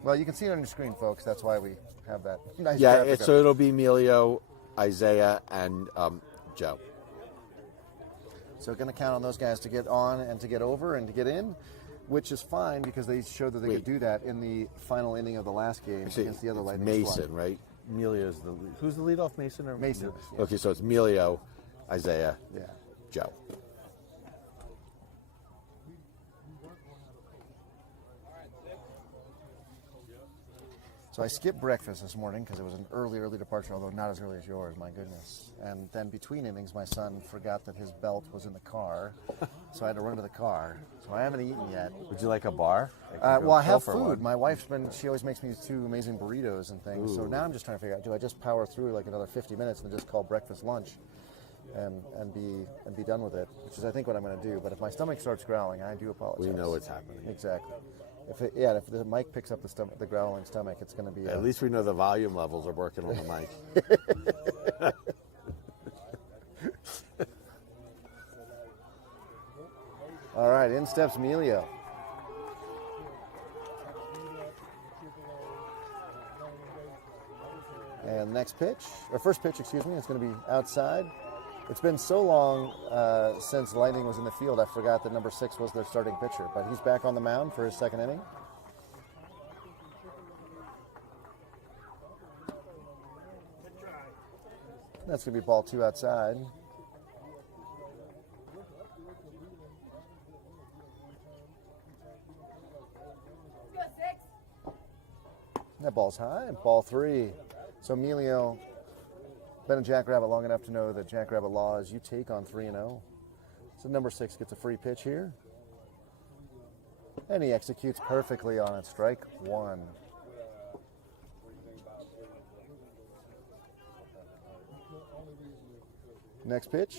Well, you can see it on your screen, folks. That's why we have that nice graphic up. So it'll be Emilio, Isaiah, and Joe. So going to count on those guys to get on and to get over and to get in, which is fine because they showed that they could do that in the final inning of the last game against the other Lightning Mason, squad. right? Emilio's who's the leadoff, Mason or Mason. Yeah. Okay, so it's Emilio, Isaiah, Yeah. Joe. So I skipped breakfast this morning because it was an early departure, although not as early as yours, my goodness. And then between innings, my son forgot that his belt was in the car, so I had to run to the car. So I haven't eaten yet. Would you like a bar? Well, I have food. My wife's she always makes me these 2 amazing burritos and things. Ooh. So now I'm just trying to figure out, do I just power through like another 50 minutes and just call breakfast lunch and be done with it, which is I think what I'm going to do. But if my stomach starts growling, I do apologize. We know what's happening. Exactly. If the mic picks up the growling stomach, it's going to be. At least we know the volume levels are working on the mic. All right, in steps Emilio. And next pitch, or first pitch, excuse me, it's going to be outside. It's been so long since Lightning was in the field, I forgot that number 6 was their starting pitcher. But he's back on the mound for his second inning. That's going to be ball 2 outside. That ball's high. Ball 3. So Emilio, been a Jackrabbit long enough to know that Jackrabbit law is you take on 3-0. So number 6 gets a free pitch here. And he executes perfectly on it. Strike 1. Next pitch.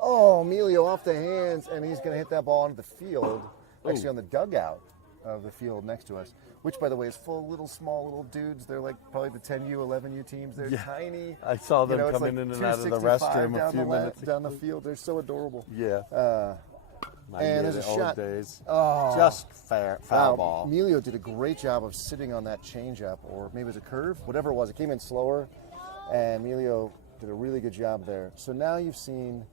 Oh, Emilio off the hands, and he's going to hit that ball into the field, actually on the dugout of the field next to us, which, by the way, is full of little, small little dudes. They're like probably the 10U, 11U teams. They're tiny. I saw them it's coming like in and out of the restroom a few minutes down the field. They're so adorable. Yeah. And there's a old shot. Days. Oh. Just foul ball. Emilio did a great job of sitting on that changeup, or maybe it was a curve, whatever it was. It came in slower, and Emilio did a really good job there. So now you've seen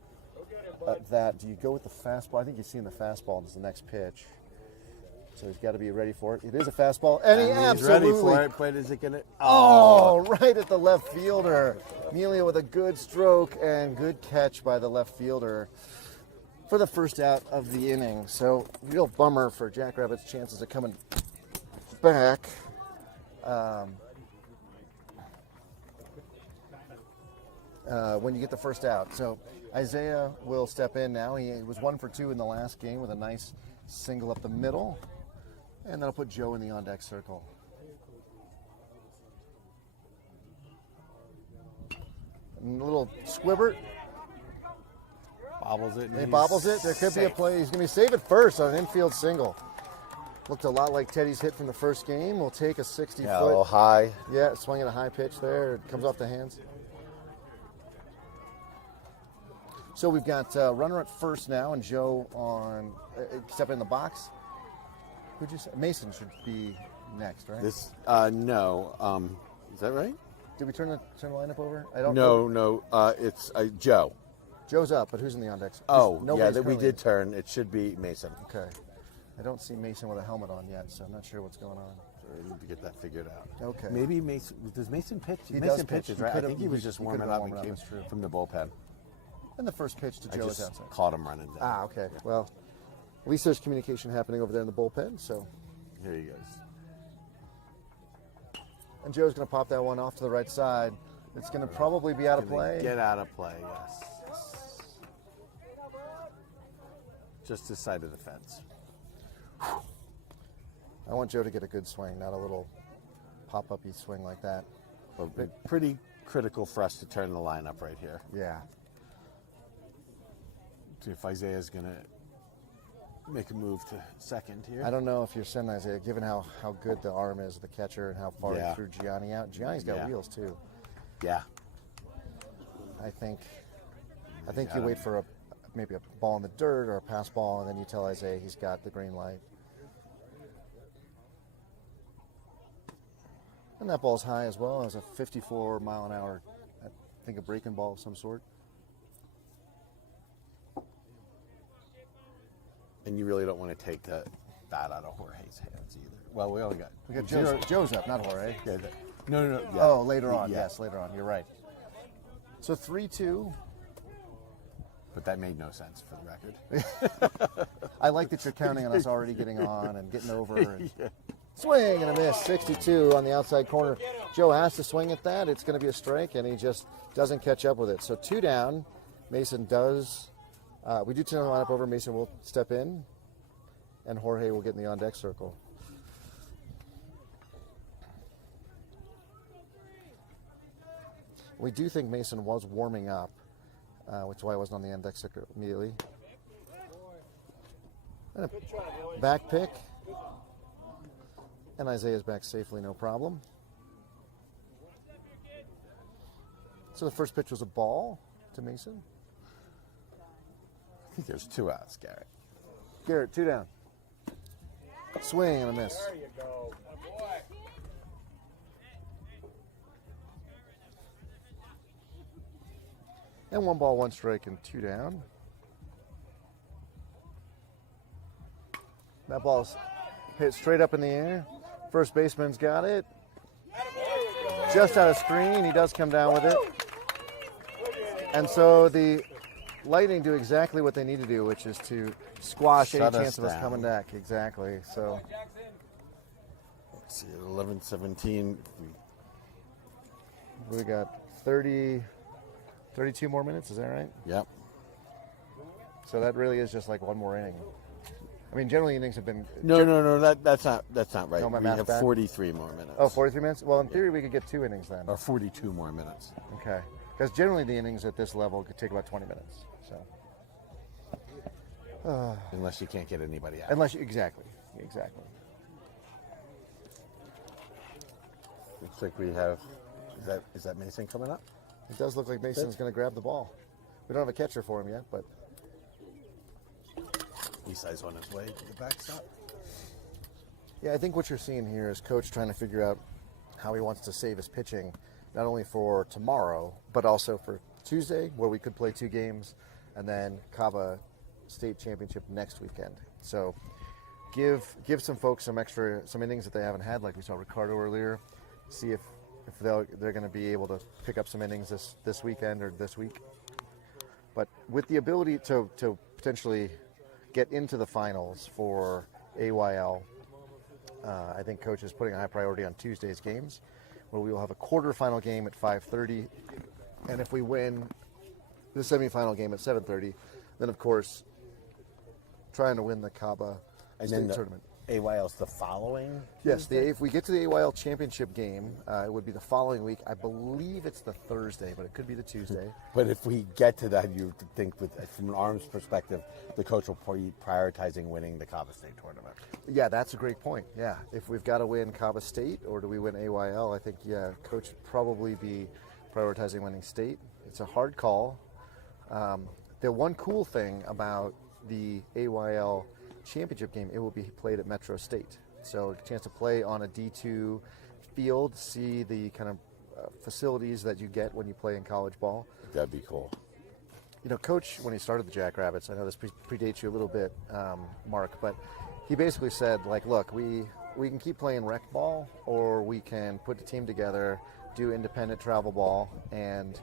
that. Do you go with the fastball? I think you've seen the fastball as the next pitch. So he's got to be ready for it. It is a fastball, and he he's absolutely ready for it, but is it going to... Oh, right at the left fielder. Emilio with a good stroke and good catch by the left fielder for the first out of the inning. So real bummer for Jackrabbit's chances of coming back. When you get the first out. So Isaiah will step in now. He was 1 for 2 in the last game with a nice single up the middle. And that'll put Joe in the on-deck circle. And a little squibbert. Bobbles it. He bobbles it. There could be a play. He's going to be safe at first on an infield single. Looked a lot like Teddy's hit from the first game. We'll take a 60-foot. Yeah, a little high. Yeah, swinging a high pitch there. It comes off the hands. So we've got runner at first now, and Joe on stepping in the box. Who'd you say? Mason should be next, right? This no. Is that right? Did we turn the lineup over? I don't No, know. no. It's Joe. Joe's up, but who's in the on deck? Oh, yeah, Nobody's that we currently- did turn. It should be Mason. Okay. I don't see Mason with a helmet on yet, so I'm not sure what's going on. So we need to get that figured out. Okay. Maybe Mason. Does Mason pitch? He Mason does pitch. pitches, He right? I could've- think he was just he warming could've up been and warming came up, that's true. from the bullpen. And the first pitch to I Joe is just outside. caught him running down. Ah, okay. Well, at least there's communication happening over there in the bullpen, so. Here he goes. And Joe's going to pop that one off to the right side. It's going to probably be out of Gonna play. Get out of play, yes. Just this side of the fence. I want Joe to get a good swing, not a little pop-up-y swing like that. But pretty critical for us to turn the lineup right here. Yeah. See if Isaiah's going to make a move to second here. I don't know if you're sending Isaiah, given how good the arm is of the catcher and how far he Yeah. threw Gianni out. Gianni's got Yeah. wheels, too. Yeah. I think you wait for maybe a ball in the dirt or a pass ball, and then you tell Isaiah he's got the green light. And that ball's high as well. It was a 54-mile-an-hour, I think, a breaking ball of some sort. And you really don't want to take the bat out of Jorge's hands either. Well, we only got Joe's up, not Jorge. Yeah, no. Yeah. Oh, later on. Yeah. Yes, later on. You're right. So 3-2. But that made no sense for the record. I like that you're counting on us already getting on and getting over. And swing and a miss. 62 on the outside corner. Joe has to swing at that. It's going to be a strike, and he just doesn't catch up with it. So 2 down. Mason does. We do turn the lineup over. Mason will step in, and Jorge will get in the on-deck circle. We do think Mason was warming up, which is why I wasn't on the on-deck circle immediately. And a back pick. And Isaiah's back safely, no problem. So the first pitch was a ball to Mason. I think there's 2 outs, Garrett. Garrett, 2 down. Swing and a miss. There you go. And 1 ball, 1 strike, and 2 down. That ball's hit straight up in the air. First baseman's got it. Just out of screen. He does come down with it. And so the Lightning do exactly what they need to do, which is to squash Shut any us chance of us down. coming back. Exactly. So Let's see, 11-17. we got 32 more minutes. Is that right? Yep. So that really is just like one more inning. I mean, generally innings have been. No. That's not right. No, my We math's have bad. 43 more minutes. Oh, 43 minutes? Well, in theory, we could get 2 innings then. Or 42 more minutes. Okay. Because generally the innings at this level could take about 20 minutes. So, Unless you can't get anybody out. exactly. Looks like we have. Is that Mason coming up? It does look like Mason's going to grab the ball. We don't have a catcher for him yet, but Isai's on his way to the backstop. yeah, I think what you're seeing here is Coach trying to figure out how he wants to save his pitching, not only for tomorrow, but also for Tuesday, where we could play 2 games, and then Cava State Championship next weekend. So give some folks some innings that they haven't had, like we saw Ricardo earlier. See if they're going to be able to pick up some innings this weekend or this week. But with the ability to potentially get into the finals for AYL, I think Coach is putting a high priority on Tuesday's games, where we will have a quarterfinal game at 5:30, and if we win the semifinal game at 7:30, then of course trying to win the Caba And State then the tournament. AYL's the following? Yes, if we get to the AYL championship game, it would be the following week. I believe it's the Thursday, but it could be the Tuesday. But if we get to that, you think from an arms perspective, the coach will be prioritizing winning the Cava State tournament. Yeah, that's a great point. Yeah, if we've got to win Cava State or do we win AYL, I think, Coach would probably be prioritizing winning State. It's a hard call. The one cool thing about the AYL championship game, it will be played at Metro State. So a chance to play on a D2 field, see the kind of facilities that you get when you play in college ball. That'd be cool. You know, Coach, when he started the Jackrabbits, I know this predates you a little bit, Mark, but he basically said, like, look, we can keep playing rec ball, or we can put a team together, do independent travel ball, and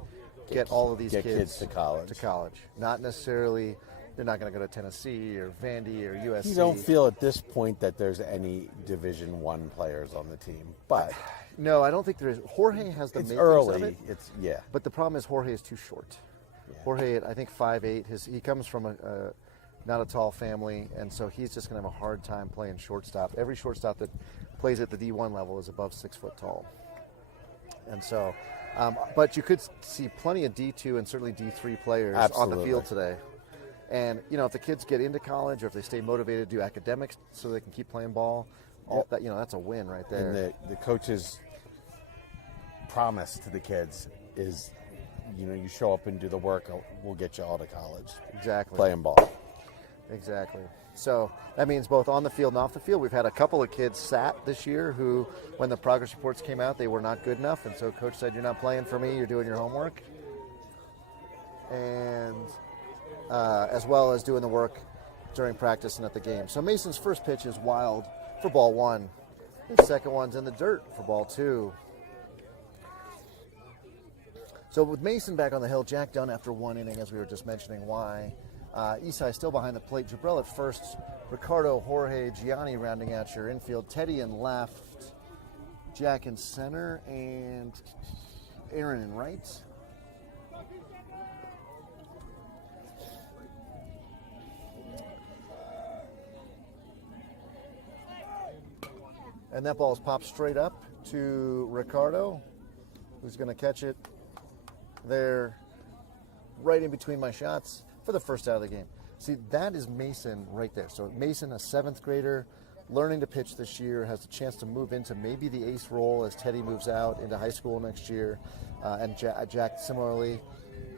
get all of these kids to college. Not necessarily, they're not going to go to Tennessee or Vandy or USC. You don't feel at this point that there's any Division I players on the team, but No, I don't think there is. Jorge has the it's makings early. of it. Yeah. But the problem is Jorge is too short. Yeah. Jorge, I think 5'8". He comes from a not a tall family, and so he's just going to have a hard time playing shortstop. Every shortstop that plays at the D1 level is above 6 foot tall. And so, but you could see plenty of D2 and certainly D3 players on the field today. And, you know, if the kids get into college or if they stay motivated to do academics so they can keep playing ball, that, you know, that's a win right there. And the coach's promise to the kids is, you know, you show up and do the work, we'll get you all to college. Exactly. Playing ball. Exactly. So that means both on the field and off the field. We've had a couple of kids sat this year who, when the progress reports came out, they were not good enough. And so Coach said, you're not playing for me, you're doing your homework. And as well as doing the work during practice and at the game. So Mason's first pitch is wild for ball 1. His second one's in the dirt for ball 2. So with Mason back on the hill, Jack Dunn after 1 inning, as we were just mentioning why. Isai still behind the plate. Jabril at first. Ricardo, Jorge, Gianni rounding out your infield. Teddy in left. Jack in center. And Aaron in right. And that ball is popped straight up to Ricardo, who's going to catch it there right in between my shots for the first out of the game. See, that is Mason right there. So Mason, a 7th grader, learning to pitch this year, has a chance to move into maybe the ace role as Teddy moves out into high school next year, and Jack similarly.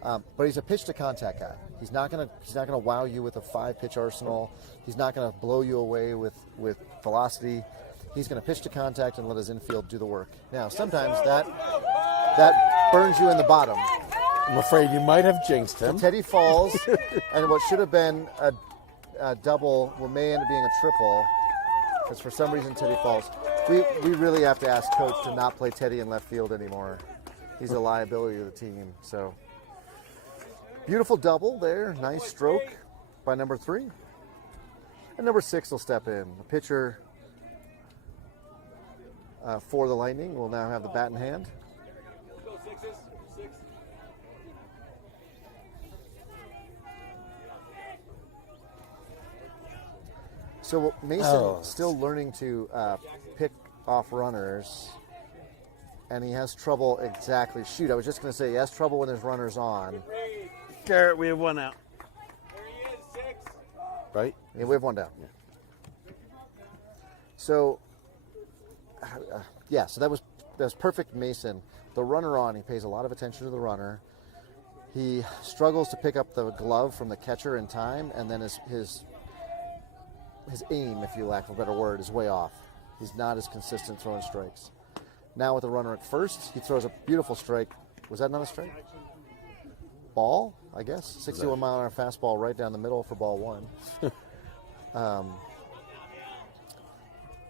But he's a pitch to contact guy. He's not gonna wow you with a 5-pitch arsenal. He's not gonna blow you away with velocity. He's gonna pitch to contact and let his infield do the work. Now, sometimes that burns you in the bottom. I'm afraid you might have jinxed him. Teddy falls, and what should have been a double may end up being a triple, because for some reason Teddy falls. We really have to ask Coach to not play Teddy in left field anymore. He's a liability to the team. So Beautiful double there. Nice stroke by number 3. And number 6 will step in. The pitcher for the Lightning will now have the bat in hand. So Mason still learning to pick off runners, and he has trouble exactly. Shoot, I was just going to say he has trouble when there's runners on. Garrett, we have one out. Right? Yeah, we have one down. Yeah. So, so that was perfect, Mason. The runner on, he pays a lot of attention to the runner. He struggles to pick up the glove from the catcher in time, and then his aim, if you lack of a better word, is way off. He's not as consistent throwing strikes. Now with the runner at first, he throws a beautiful strike. Was that not a strike? Ball, I guess. 61 mile an hour fastball right down the middle for ball 1.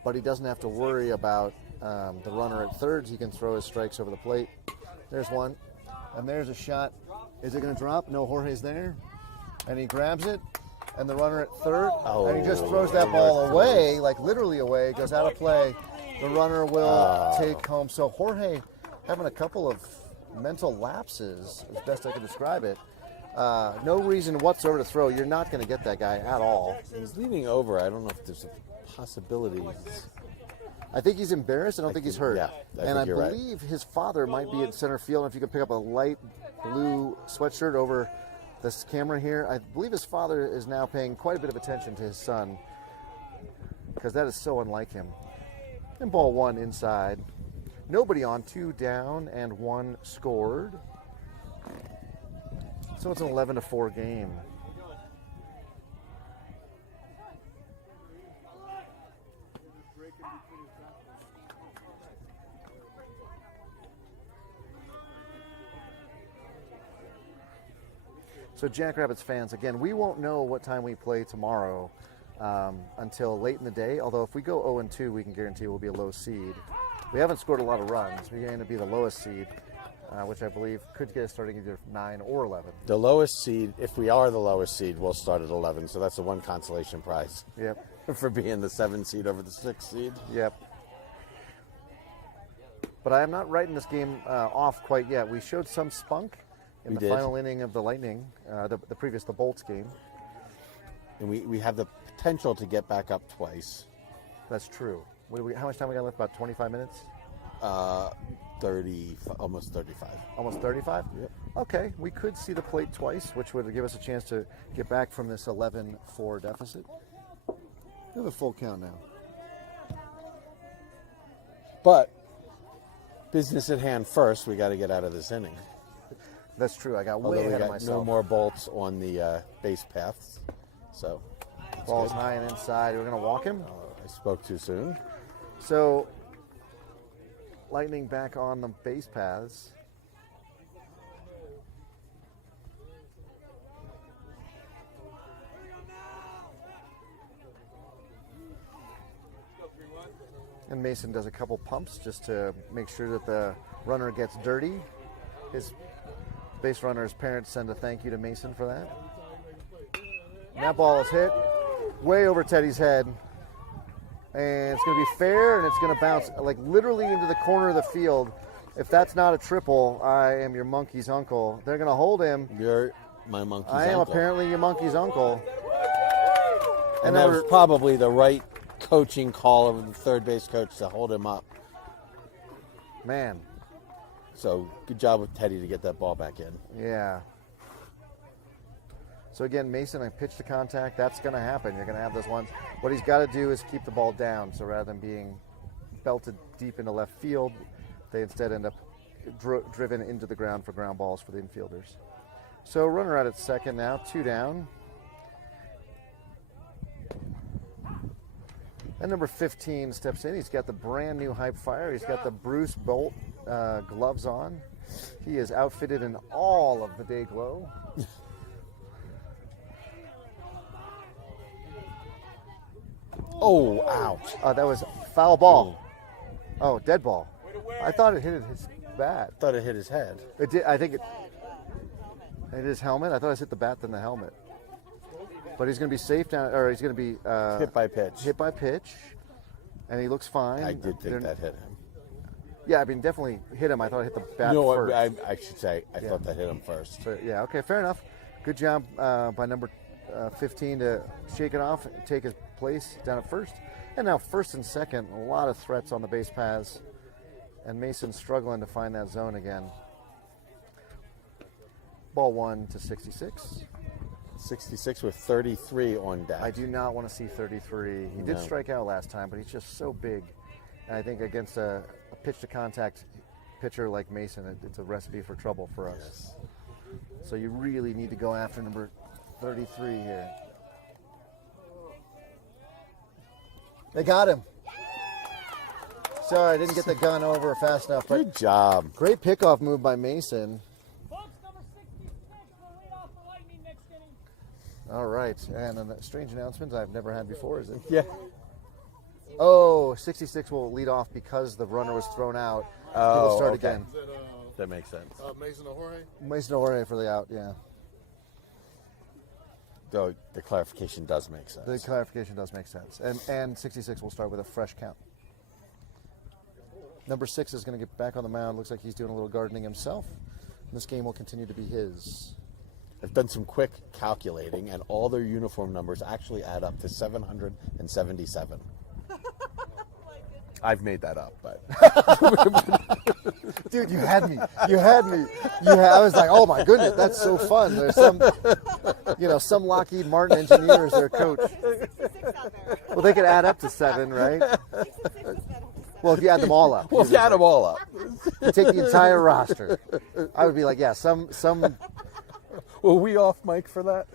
But he doesn't have to worry about the runner at third. He can throw his strikes over the plate. There's one. And there's a shot. Is it going to drop? No, Jorge's there. And he grabs it. And the runner at third. And he just throws that ball away, like literally away. Goes out of play. The runner will take home. So Jorge having a couple of mental lapses, as best I can describe it. No reason whatsoever to throw. You're not going to get that guy at all. He's leaning over. I don't know if there's a possibility. I think he's embarrassed. I don't think he's hurt. Yeah, and I think you're believe his father might be at center field. And if you could pick up a light blue sweatshirt over this camera here, I believe his father is now paying quite a bit of attention to his son, because that is so unlike him. And ball 1 inside. Nobody on, 2 down, and 1 scored. So it's an 11-4 game. So Jackrabbits fans, again, we won't know what time we play tomorrow until late in the day. Although if we go 0-2, we can guarantee we'll be a low seed. We haven't scored a lot of runs. We're going to be the lowest seed, which I believe could get us starting either 9 or 11. The lowest seed, if we are the lowest seed, we'll start at 11. So that's the one consolation prize. Yep. For being the 7 seed over the 6 seed. Yep. But I am not writing this game off quite yet. We showed some spunk in the final inning of the Lightning, the Bolts game. And we have the potential to get back up twice. That's true. How much time we got left? About 25 minutes? 30, almost 35. Almost 35? Yep. Okay, we could see the plate twice, which would give us a chance to get back from this 11-4 deficit. We have a full count now. But business at hand first, we got to get out of this inning. That's true. I got way ahead of myself. No more bolts on the base paths. So ball's high and inside. We're going to walk him. I spoke too soon. So Lightning back on the base paths. And Mason does a couple pumps just to make sure that the runner gets dirty. His base runner's parents send a thank you to Mason for that. And that ball is hit way over Teddy's head. And it's going to be fair, and it's going to bounce like literally into the corner of the field. If that's not a triple, I am your monkey's uncle. They're going to hold him. You're my monkey's uncle. I am apparently your monkey's uncle. And that was probably the right coaching call of the third base coach to hold him up. Man. So good job with Teddy to get that ball back in. Yeah. So again, Mason, I pitched to contact. That's going to happen. You're going to have those ones. What he's got to do is keep the ball down. So rather than being belted deep into left field, they instead end up driven into the ground for ground balls for the infielders. So runner out at second now, 2 down. And number 15 steps in. He's got the brand new Hype Fire. He's got the Bruce Bolt gloves on. He is outfitted in all of the day glow. Oh, ouch. That was foul ball. Oh, dead ball. I thought it hit his bat. Thought it hit his head. It did. I think it. hit his helmet. I thought I hit the bat then the helmet. But he's going to be safe down, or he's going to be Hit by pitch. hit by pitch, and he looks fine. I did think that hit him. Yeah, I mean, definitely hit him. I thought I hit the bat No, first. I should say I thought that hit him first. So, yeah, okay, fair enough. Good job by number 15 to shake it off and take his place down at first. And now first and second, a lot of threats on the base paths. And Mason struggling to find that zone again. Ball 1 to 66. 66 with 33 on deck. I do not want to see 33. He did strike out last time, but he's just so big. And I think against a pitch-to-contact pitcher like Mason, it's a recipe for trouble for us. Yes. So you really need to go after number 33 here. They got him. Sorry, I didn't get the gun over fast enough. But Good job. great pickoff move by Mason. Folks, number 66 will lead off the Lightning next inning. All right, and a strange announcement I've never had before, is it? Yeah. Oh, 66 will lead off because the runner was thrown out. He will start okay. again. Is it That makes sense. Mason or Jorge? Mason Jorge for the out, yeah. Though the clarification does make sense. The clarification does make sense. And 66 will start with a fresh count. Number 6 is going to get back on the mound. Looks like he's doing a little gardening himself. And this game will continue to be his. I've done some quick calculating, and all their uniform numbers actually add up to 777. I've made that up, but Dude, you had me. I was like, oh my goodness, that's so fun. There's some Lockheed Martin engineer as their coach. 66 out there. Well, they could add up to 7, right? 66 is better. Well, if you add them all up. we'll add them all up. You take the entire roster. I would be like, yeah, some. Were we off mic for that?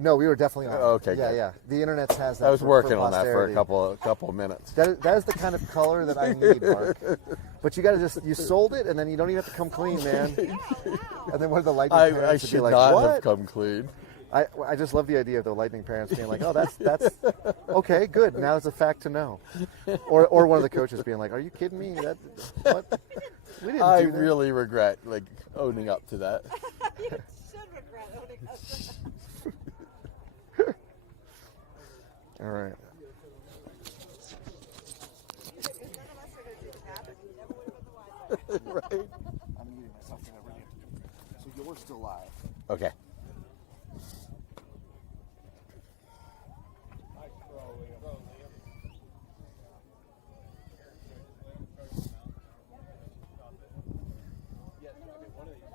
No, we were definitely on. Okay, Yeah, good. yeah. The internet has that. I was for working on that for posterity. a couple of minutes. That is the kind of color that I need, Mark. But you got to you sold it, and then you don't even have to come clean, man. And then one of the Lightning I parents would should be like, not what? have come clean. I just love the idea of the Lightning parents being like, oh, that's okay, good. Now it's a fact to know. Or one of the coaches being like, are you kidding me? What? We didn't I do that. really regret owning up to that. You should regret owning us. All right. Because none of us are going to do the math, and we never would have put the Wi-Fi. Right. I'm muting myself for that really. So yours still live. Okay.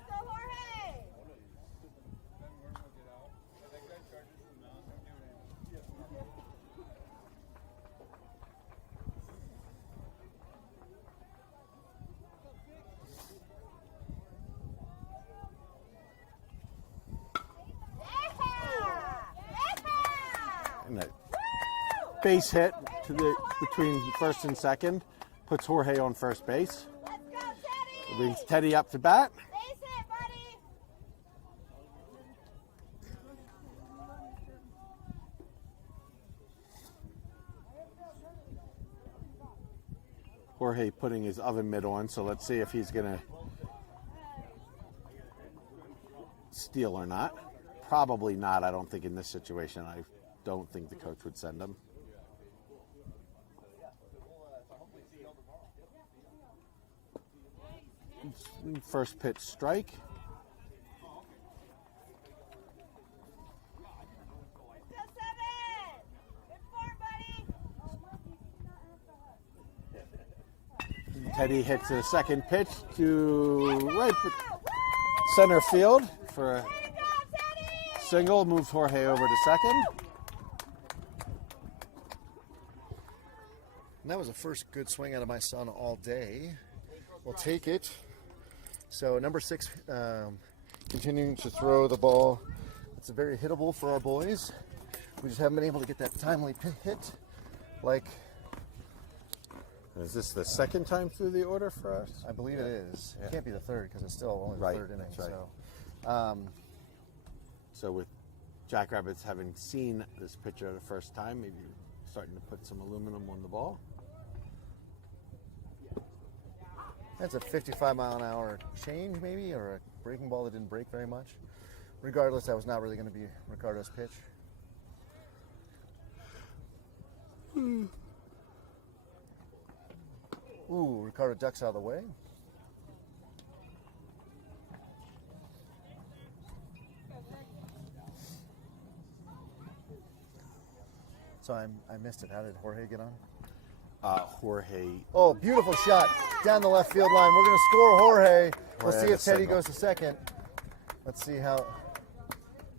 Go, Jorge! And a base hit between first and second puts Jorge on first base. Let's go, Teddy! Brings Teddy up to bat. Base hit, buddy! Jorge putting his oven mitt on, so let's see if he's going to steal or not. Probably not, I don't think, in this situation. I don't think the coach would send him. First pitch strike. Go, 7! Good form, buddy! Teddy hits a second pitch to right center field for a Way to go, Teddy! single. Moves Jorge over to second. And that was the first good swing out of my son all day. We'll take it. So number 6, continuing to throw the ball. It's very hittable for our boys. We just haven't been able to get that timely hit. Like, Is this the second time through the order for us? I believe it is. Yeah. It can't be the third because it's still only the Right, third inning. that's right. So, So with Jackrabbits having seen this pitcher the first time, maybe starting to put some aluminum on the ball. that's a 55-mile-an-hour change, maybe, or a breaking ball that didn't break very much. Regardless, that was not really going to be Ricardo's pitch. Ooh, Ricardo ducks out of the way. So I missed it. How did Jorge get on? Jorge. Oh, beautiful shot down the left field line. We're going to score Jorge. We'll Jorge see had if a Teddy single. goes to second. Let's see how.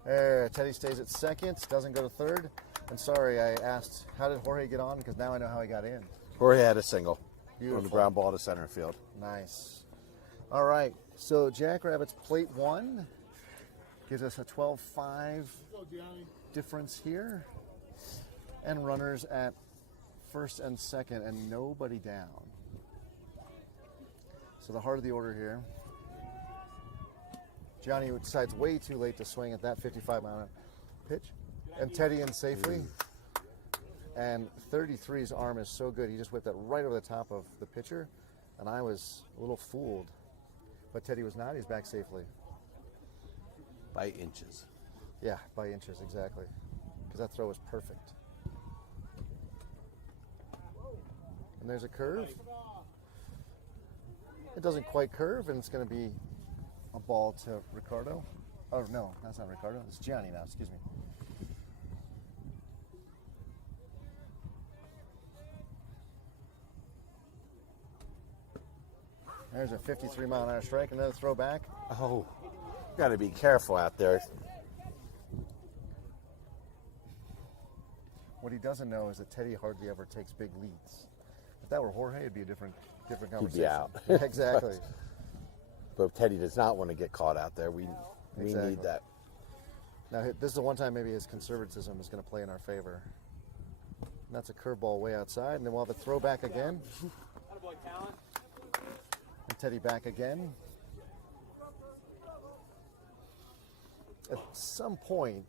There, Teddy stays at second, doesn't go to third. And sorry, I asked, how did Jorge get on? Because now I know how he got in. Jorge had a single. Beautiful. On the ground ball to center field. Nice. All right, so Jackrabbits plate 1 gives us a 12-5 difference here. And runners at first and second, and nobody down. So the heart of the order here. Gianni decides way too late to swing at that 55-mile pitch. And Teddy in safely. And 33's arm is so good. He just whipped that right over the top of the pitcher. And I was a little fooled. But Teddy was not. He's back safely. By inches. Yeah, by inches, exactly. Because that throw was perfect. And there's a curve. It doesn't quite curve, and it's going to be a ball to Ricardo. Oh, no, that's not Ricardo. It's Gianni now, excuse me. There's a 53-mile-an-hour strike, another throw back. Oh, got to be careful out there. What he doesn't know is that Teddy hardly ever takes big leads. If that were Jorge, it'd be a different conversation. out. Yeah, exactly. But Teddy does not want to get caught out there. We Exactly. need that. Now, this is the one time maybe his conservatism is going to play in our favor. And that's a curveball way outside, and then we'll have a throwback again. And Teddy back again. At some point,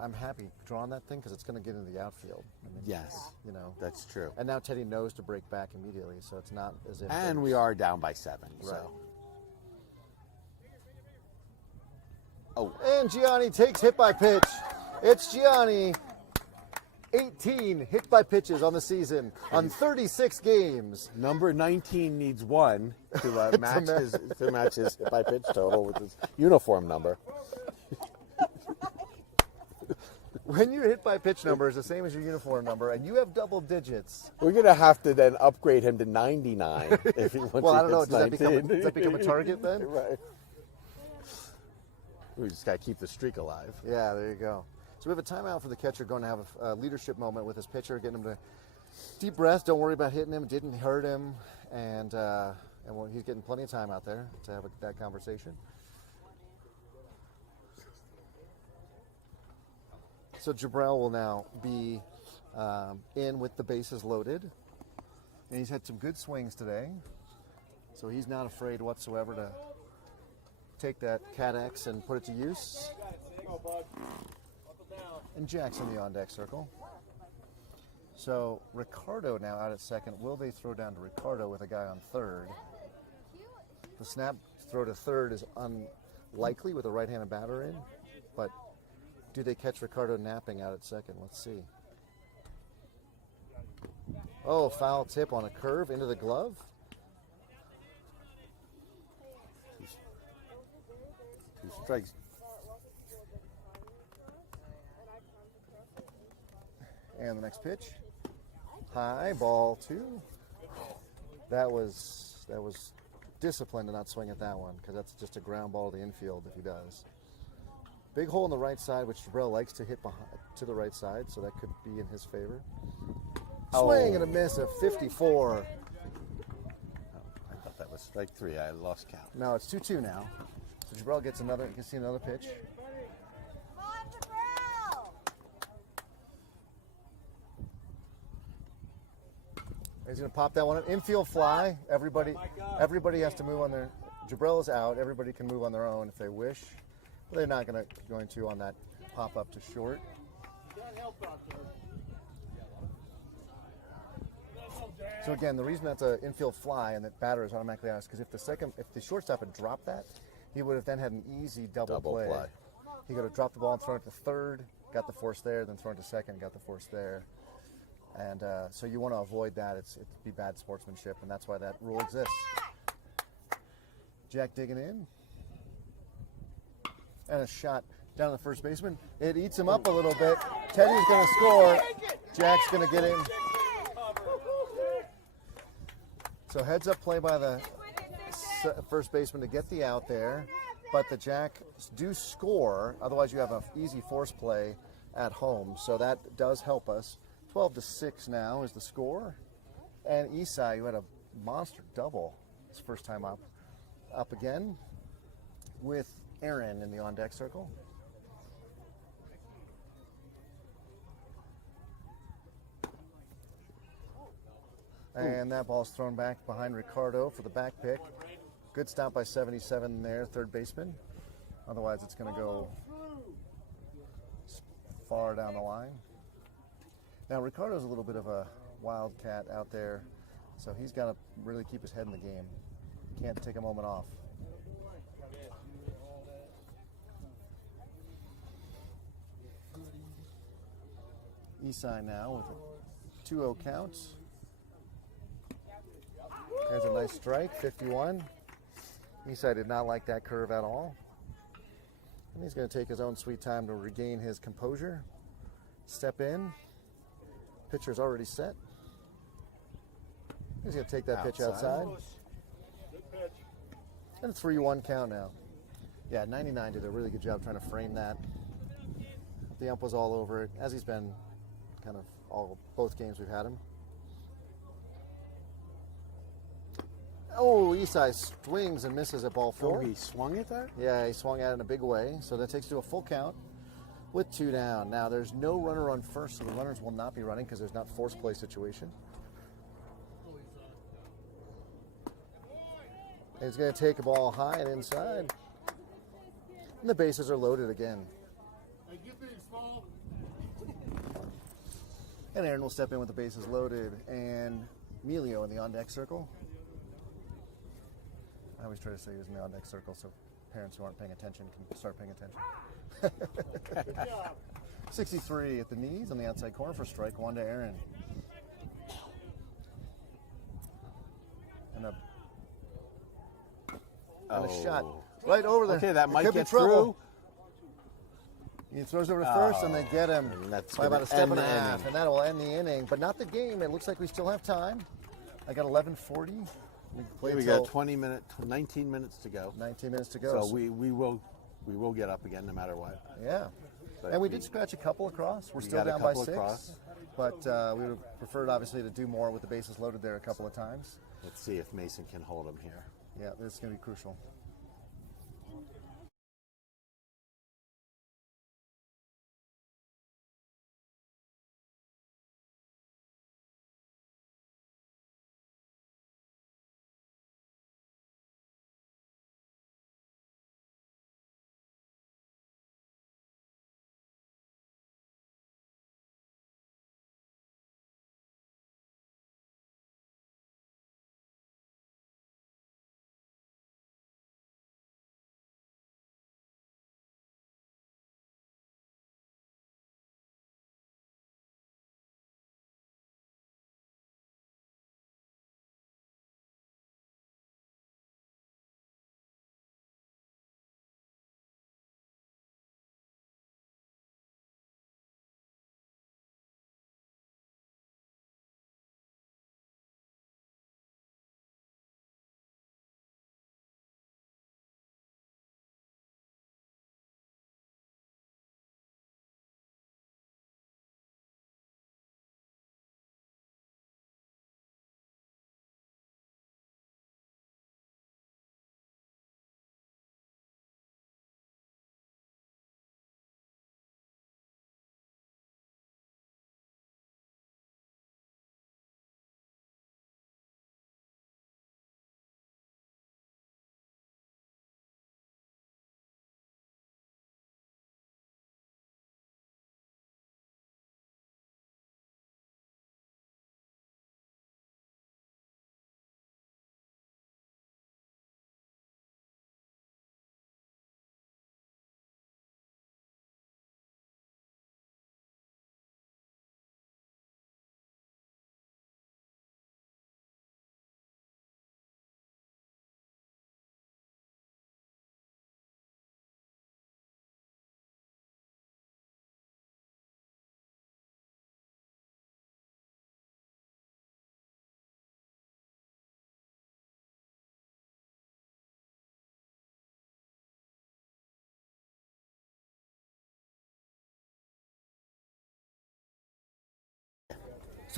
I'm happy drawing that thing because it's going to get into the outfield. I mean, Yes, you know. that's true. And now Teddy knows to break back immediately, so it's not as if. And we are down by 7. Right. So. Oh, And Gianni takes hit by pitch. It's Gianni. 18 hit by pitches on the season on 36 games. number 19 needs 1 to match his hit by pitch total with his uniform number. When your hit by pitch number is the same as your uniform number and you have double digits. We're gonna have to then upgrade him to 99 if he wants. Well, I don't know. hits Does that become a target then? Right. We just gotta keep the streak alive. Yeah, there you go. So we have a timeout for the catcher, going to have a leadership moment with his pitcher, getting him to deep breath. Don't worry about hitting him. It didn't hurt him, and he's getting plenty of time out there to have that conversation. So Jabril will now be in with the bases loaded, and he's had some good swings today. So he's not afraid whatsoever to take that Cat X and put it to use. And Jack's in the on-deck circle. So Ricardo now out at second. Will they throw down to Ricardo with a guy on third? The snap throw to third is unlikely with a right-handed batter in, but do they catch Ricardo napping out at second? Let's see. Oh, foul tip on a curve into the glove. Two strikes. And the next pitch, high, ball 2. That was disciplined to not swing at that one because that's just a ground ball to the infield if he does. Big hole on the right side, which Jabril likes to hit to the right side, so that could be in his favor. Swing and a miss of 54. I thought that was strike 3. I lost count. No, it's 2-2 now. So Jabril gets another. You can see another pitch. Come on, Jabril! He's going to pop that one up. Infield fly. Everybody has to move on their. Jabril is out. Everybody can move on their own if they wish. But they're not going to on that pop up to short. So again, the reason that's an infield fly and that batter is automatically out is because if the shortstop had dropped that, he would have then had an easy double play. He could have dropped the ball and thrown it to third, got the force there, then thrown it to second, got the force there. And so you want to avoid that. It'd be bad sportsmanship, and that's why that rule exists. Jack digging in. And a shot down the first baseman. It eats him up a little bit. Teddy's going to score. Jack's going to get in. So heads up play by the first baseman to get the out there. But the Jacks do score. Otherwise, you have an easy force play at home. So that does help us. 12-6 now is the score. And Isai, who had a monster double his first time up again with Aaron in the on-deck circle. And that ball's thrown back behind Ricardo for the back pick. Good stop by 77 there, third baseman. Otherwise, it's going to go far down the line. Now, Ricardo's a little bit of a wildcat out there, so he's got to really keep his head in the game. Can't take a moment off. Isai now with a 2-0 count. There's a nice strike, 51. Isai did not like that curve at all. And he's going to take his own sweet time to regain his composure. Step in. Pitcher's already set. He's going to take that pitch outside. And a 3-1 count now. Yeah, 99 did a really good job trying to frame that. The ump was all over it, as he's been kind of both games we've had him. Oh, Isai swings and misses at ball 4. Oh, he swung at that? Yeah, he swung at it in a big way. So that takes to a full count with 2 down. Now, there's no runner on first, so the runners will not be running because there's not force play situation. He's going to take a ball high and inside. And the bases are loaded again. Hey, get big, small. And Aaron will step in with the bases loaded. And Emilio in the on-deck circle. I always try to say he was in the on-deck circle so parents who aren't paying attention can start paying attention. 63 at the knees on the outside corner for strike 1 to Aaron. And a shot right over there. Okay, that might could be get trouble. through. He throws over to first, and they get him That's by about a step gonna and a end the half, inning. and that will end the inning, but not the game. It looks like we still have time. I got 11:40. We got 19 minutes to go. 19 minutes to go. So we will get up again no matter what. Yeah. But And we did scratch a couple across. We're still got a down by couple 6. across. But we would have preferred, obviously, to do more with the bases loaded there a couple of times. Let's see if Mason can hold him here. Yeah, this is going to be crucial.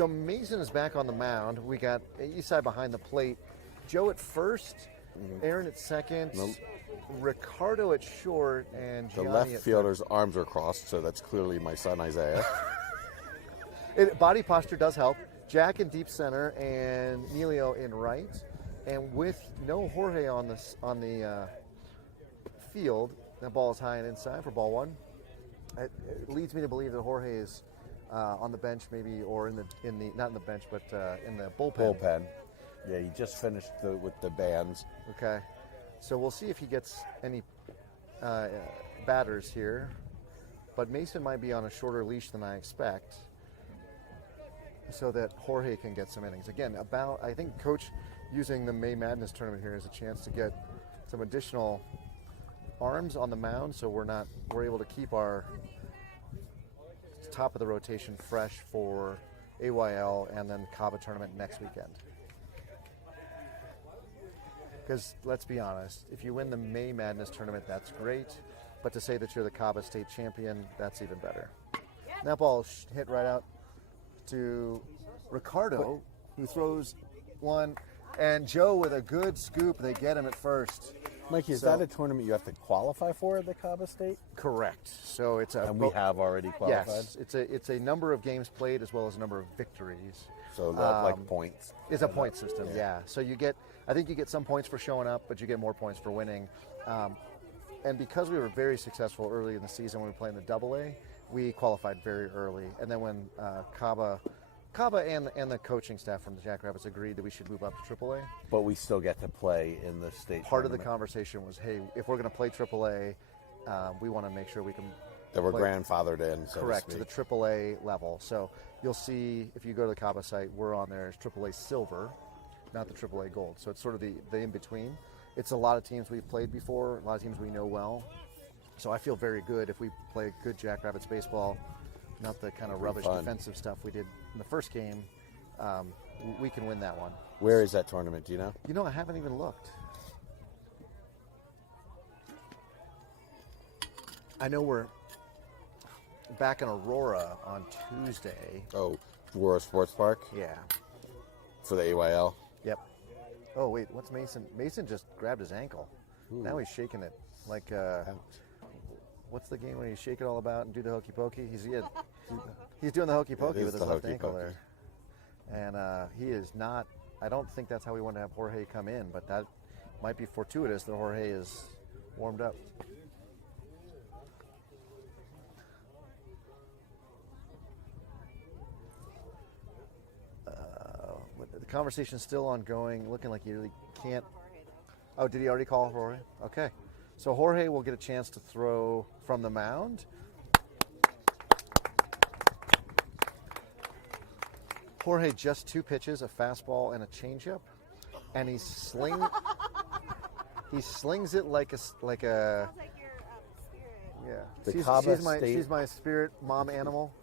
So Mason is back on the mound. We got east side behind the plate. Joe at first, Aaron at second, Ricardo at short, and The Gianni left at fielder's arms are crossed, so that's clearly my son Isaiah. Body posture does help. Jack in deep center and Emilio in right. And with no Jorge on the field, that ball is high and inside for ball one. It leads me to believe that Jorge is on the bench, maybe, or in the not in the bench, but in the bullpen. Bullpen. Yeah, he just finished with the bands. Okay, so we'll see if he gets any batters here. But Mason might be on a shorter leash than I expect, so that Jorge can get some innings. Again, I think Coach using the May Madness tournament here as a chance to get some additional arms on the mound, so we're able to keep our top of the rotation fresh for AYL and then Caba tournament next weekend. Because let's be honest, if you win the May Madness tournament, that's great, but to say that you're the Caba state champion, that's even better. That ball hit right out to Ricardo, who throws one, and Joe with a good scoop. They get him at first. Mikey, is that a tournament you have to qualify for at the Caba State? Correct. So it's a. And we have already qualified? Yes, it's a number of games played as well as a number of victories. So like points? It's a point system, yeah. So I think you get some points for showing up, but you get more points for winning. And because we were very successful early in the season when we were playing the AA, we qualified very early. And then when Caba and the coaching staff from the Jackrabbits agreed that we should move up to AAA. But we still get to play in the state Part of the tournament. conversation was, hey, if we're going to play AAA, we want to make sure we can That we're play, grandfathered in, so correct, to to speak. the AAA level. So you'll see, if you go to the Caba site, we're on there as AAA Silver, not the AAA Gold. So it's sort of the in-between. It's a lot of teams we've played before, a lot of teams we know well. So I feel very good if we play good Jackrabbits baseball, not the kind of rubbish defensive stuff we did in the first game. We can win that one. Where is that tournament? Do you know? You know, I haven't even looked. I know we're back in Aurora on Tuesday. Oh, Aurora Sports Park Yeah. for the AYL. Yep. Oh, wait, what's Mason? Mason just grabbed his ankle. Now he's shaking it like, what's the game when you shake it all about and do the hokey pokey? He's doing the hokey pokey with his left ankle there. And he is not, I don't think that's how we want to have Jorge come in, but that might be fortuitous that Jorge is warmed up. The conversation's still ongoing, looking like you really can't. Oh, did he already call Jorge? Okay. So Jorge will get a chance to throw from the mound. Jorge just 2 pitches, a fastball and a changeup, and he slings it like a Sounds like your spirit. yeah. The She's Caba she's my spirit mom animal.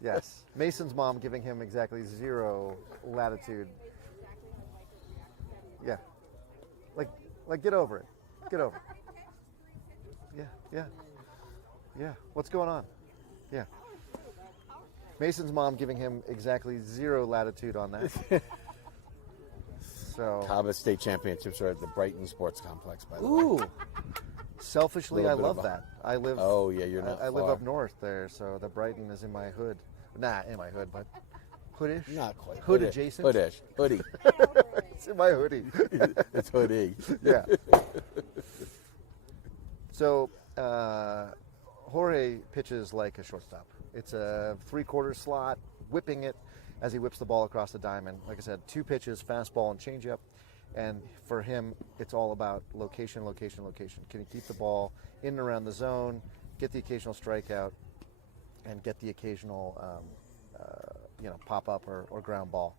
Yes. Mason's mom giving him exactly 0 latitude. Yeah. Like get over it. Get over it. Yeah. What's going on? Yeah. Mason's mom giving him exactly 0 latitude on that. So. Caba State Championships are at the Brighton Sports Complex, by the way. Ooh. Selfishly, I Little bit love of a- that. I live. Oh, yeah, you're not I live far. up north there, so the Brighton is in my hood. Not in my hood, but hoodish. Not quite. Hood adjacent. Hoodish. Hoodie. It's in my hoodie. It's hoodie. Yeah. So Jorge pitches like a shortstop. It's a 3/4 slot, whipping it as he whips the ball across the diamond. Like I said, 2 pitches, fastball and changeup. And for him, it's all about location, location, location. Can he keep the ball in and around the zone, get the occasional strikeout, and get the occasional pop up or ground ball?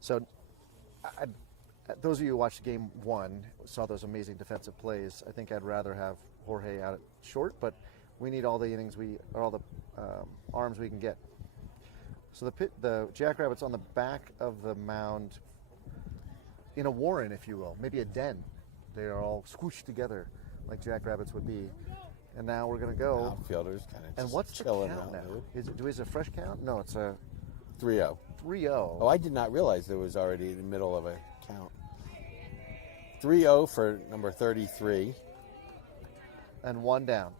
So those of you who watched game 1 saw those amazing defensive plays. I think I'd rather have Jorge out at short, but we need all the innings all the arms we can get. So the Jackrabbits on the back of the mound, in a warren, if you will, maybe a den. They are all squooshed together like Jackrabbits would be. And now we're going to go. Outfielders kind of And what's the chilling count now, now? dude. Is it a fresh count? No, it's a 3-0. 3-0. Oh, I did not realize it was already in the middle of a count. 3-0 for number 33. And 1 down.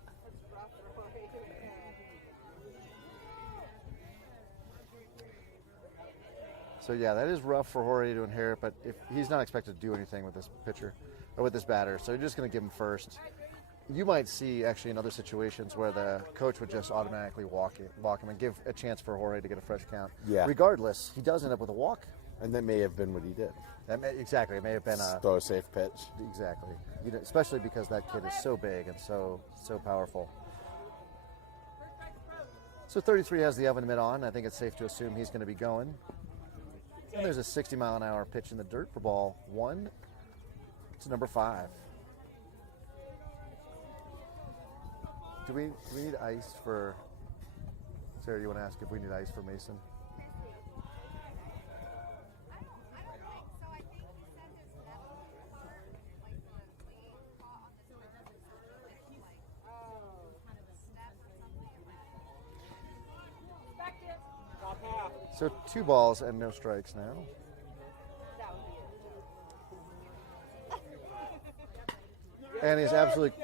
So yeah, that is rough for Jorge to inherit, but if he's not expected to do anything with this pitcher or with this batter, so you're just going to give him first. You might see actually in other situations where the coach would just automatically walk him and give a chance for Jorge to get a fresh count. Yeah. Regardless, he does end up with a walk. And that may have been what he did. Exactly, it may have been a Throw a safe pitch. exactly, especially because that kid is so big and so powerful. So 33 has the oven mitt on. I think it's safe to assume he's going to be going. And there's a 60-mile-an-hour pitch in the dirt for ball 1. It's number 5. Do we need ice for Sarah? You want to ask if we need ice for Mason? So 2 balls and no strikes now. And he's absolutely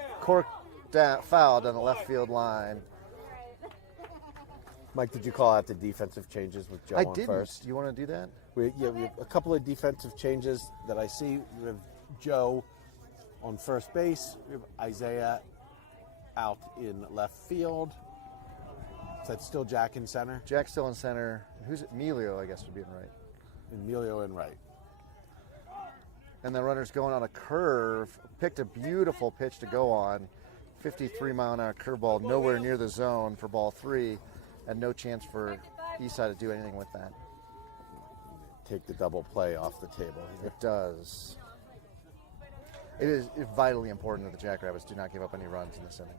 fouled on the left field line. Mike, did you call out the defensive changes with Joe I on didn't. first? You want to do that? We have a couple of defensive changes that I see. We have Joe on first base. We have Isaiah out in left field. Is that still Jack in center? Jack's still in center. Who's it? Emilio, I guess, would be in right. Emilio in right. And the runner's going on a curve. Picked a beautiful pitch to go on. 53-mile-an-hour curveball, nowhere near the zone for ball 3, and no chance for Eastside to do anything with that. Take the double play off the table here. It does. It is vitally important that the Jackrabbits do not give up any runs in this inning.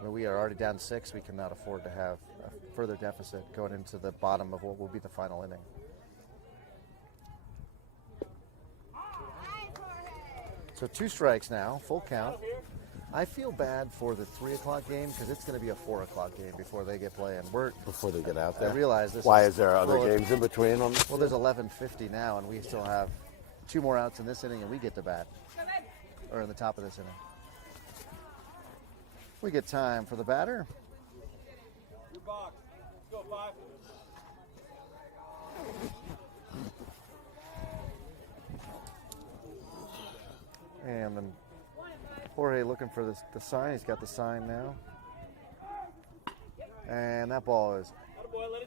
I mean, we are already down 6. We cannot afford to have a further deficit going into the bottom of what will be the final inning. So 2 strikes now, full count. I feel bad for the 3 o'clock game because it's going to be a 4 o'clock game before they get playing. Before they get out there. I realize this. Why is there other games in between? Well, there's 11:50 now, and we still have 2 more outs in this inning, and we get to bat, or in the top of this inning. We get time for the batter. Your box. Let's go, 5. And then Jorge looking for the sign. He's got the sign now. And that ball is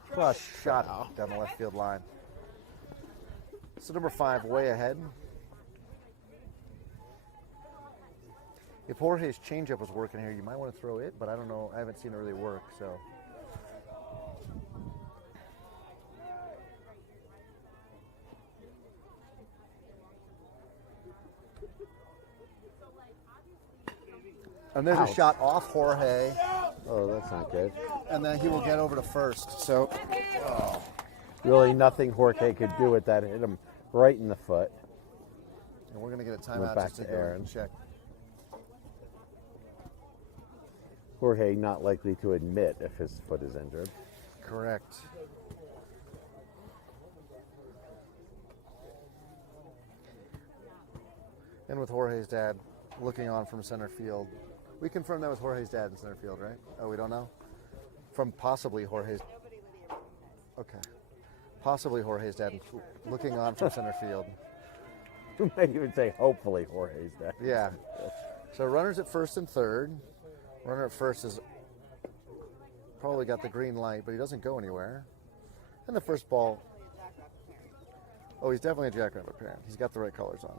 crushed, shot down the left field line. So number 5 way ahead. If Jorge's changeup was working here, you might want to throw it, but I don't know. I haven't seen it really work, so. And there's a shot off Jorge, Oh, that's not good. and then he will get over to first. So, Really nothing Jorge could do with that. Hit him right in the foot. and we're going to get a Went timeout back just to to go Aaron. and check. Jorge not likely to admit if his foot is injured. Correct. And with Jorge's dad looking on from center field. We confirmed that was Jorge's dad in center field, right? Oh, we don't know? From possibly Jorge's... Okay. Possibly Jorge's dad looking on from center field. You might even say hopefully Jorge's that. Yeah. So runners at first and third. Runner at first has probably got the green light, but he doesn't go anywhere. And the first ball... Oh, he's definitely a Jackrabbit parent. He's got the right colors on.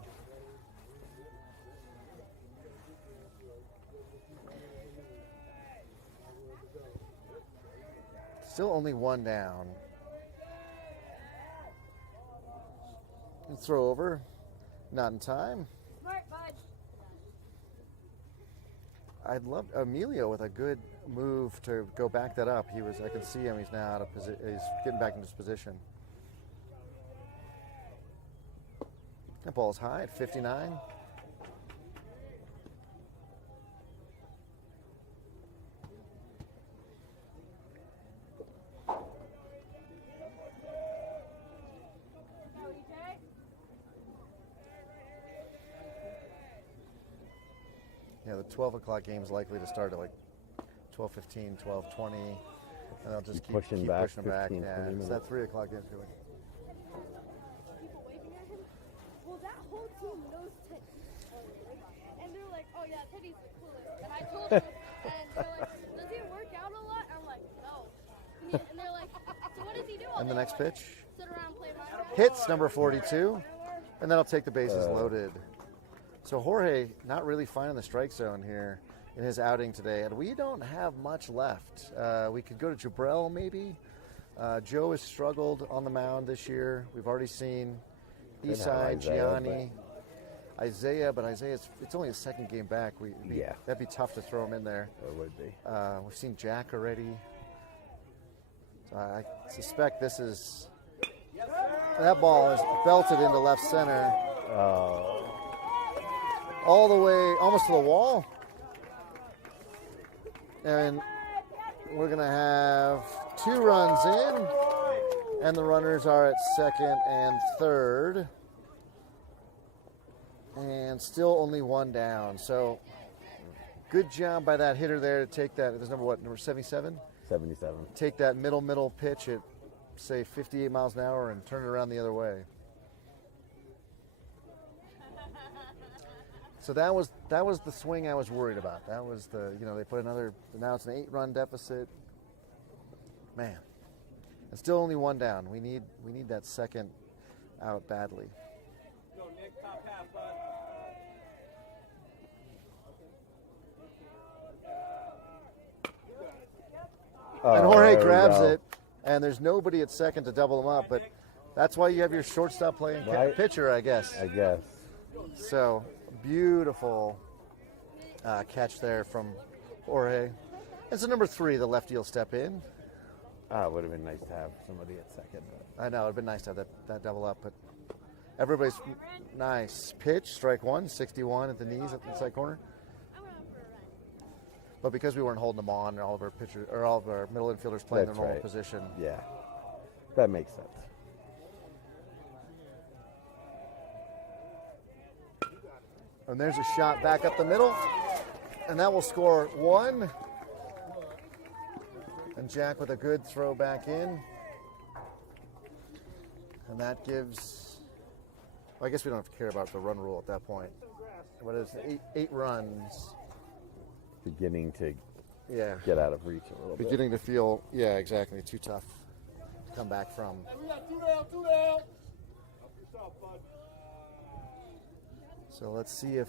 Still only 1 down. And throw over. Not in time. Smart, bud. I'd love Emilio with a good move to go back that up. I can see him. He's now out of position. He's getting back into his position. That ball's high at 59. the 12 o'clock game is likely to start at like 12:15, 12:20, and they'll just keep pushing back pushing back. 15, Yeah, 20 it's minutes. that 3 o'clock game. People waving at him. Well, that whole team knows Teddy. And they're like, oh yeah, Teddy's the coolest. And I told them, and they're like, does he work out a lot? I'm like, no. And they're like, so what does he do all And the day? next pitch Sit around and play Minecraft? hits number 42, and that'll take the bases loaded. So Jorge not really finding the strike zone here in his outing today, and we don't have much left. We could go to Jabrell maybe. Joe has struggled on the mound this year. We've already seen Could have Isai, Isaiah, Gianni, Isaiah, but Isaiah's it's only his second game back. Yeah. That'd be tough to throw him in there. It would be. We've seen Jack already. So I suspect this is that ball is belted into left center. All the way almost to the wall. And we're going to have 2 runs in, and the runners are at second and third. And still only 1 down. So good job by that hitter there to take that. There's number 77? 77. Take that middle pitch at, say, 58 miles an hour and turn it around the other way. So that was the swing I was worried about. That was they put now it's an 8-run deficit. Man, it's still only 1 down. We need that second out badly. And Jorge there we grabs go. it, and there's nobody at second to double him up, but that's why you have your shortstop playing Right. pitcher, I guess. I guess. So, beautiful catch there from Jorge. And so number 3, the lefty will step in. It would have been nice to have somebody at second. But I know, it would have been nice to have that double up, but everybody's nice. Pitch, strike 1, 61 at the knees at the inside corner. But because we weren't holding them on, all of our pitchers or all of our middle infielders playing their That's normal right. position. yeah, that makes sense. And there's a shot back up the middle, and that will score 1. And Jack with a good throw back in. And that gives, well, I guess we don't have to care about the run rule at that point. What is it? 8 runs. Beginning to Yeah. get out of reach a little bit. Beginning to feel, yeah, exactly, too tough to come back from. Hey, we got 2 down, 2 down. So let's see if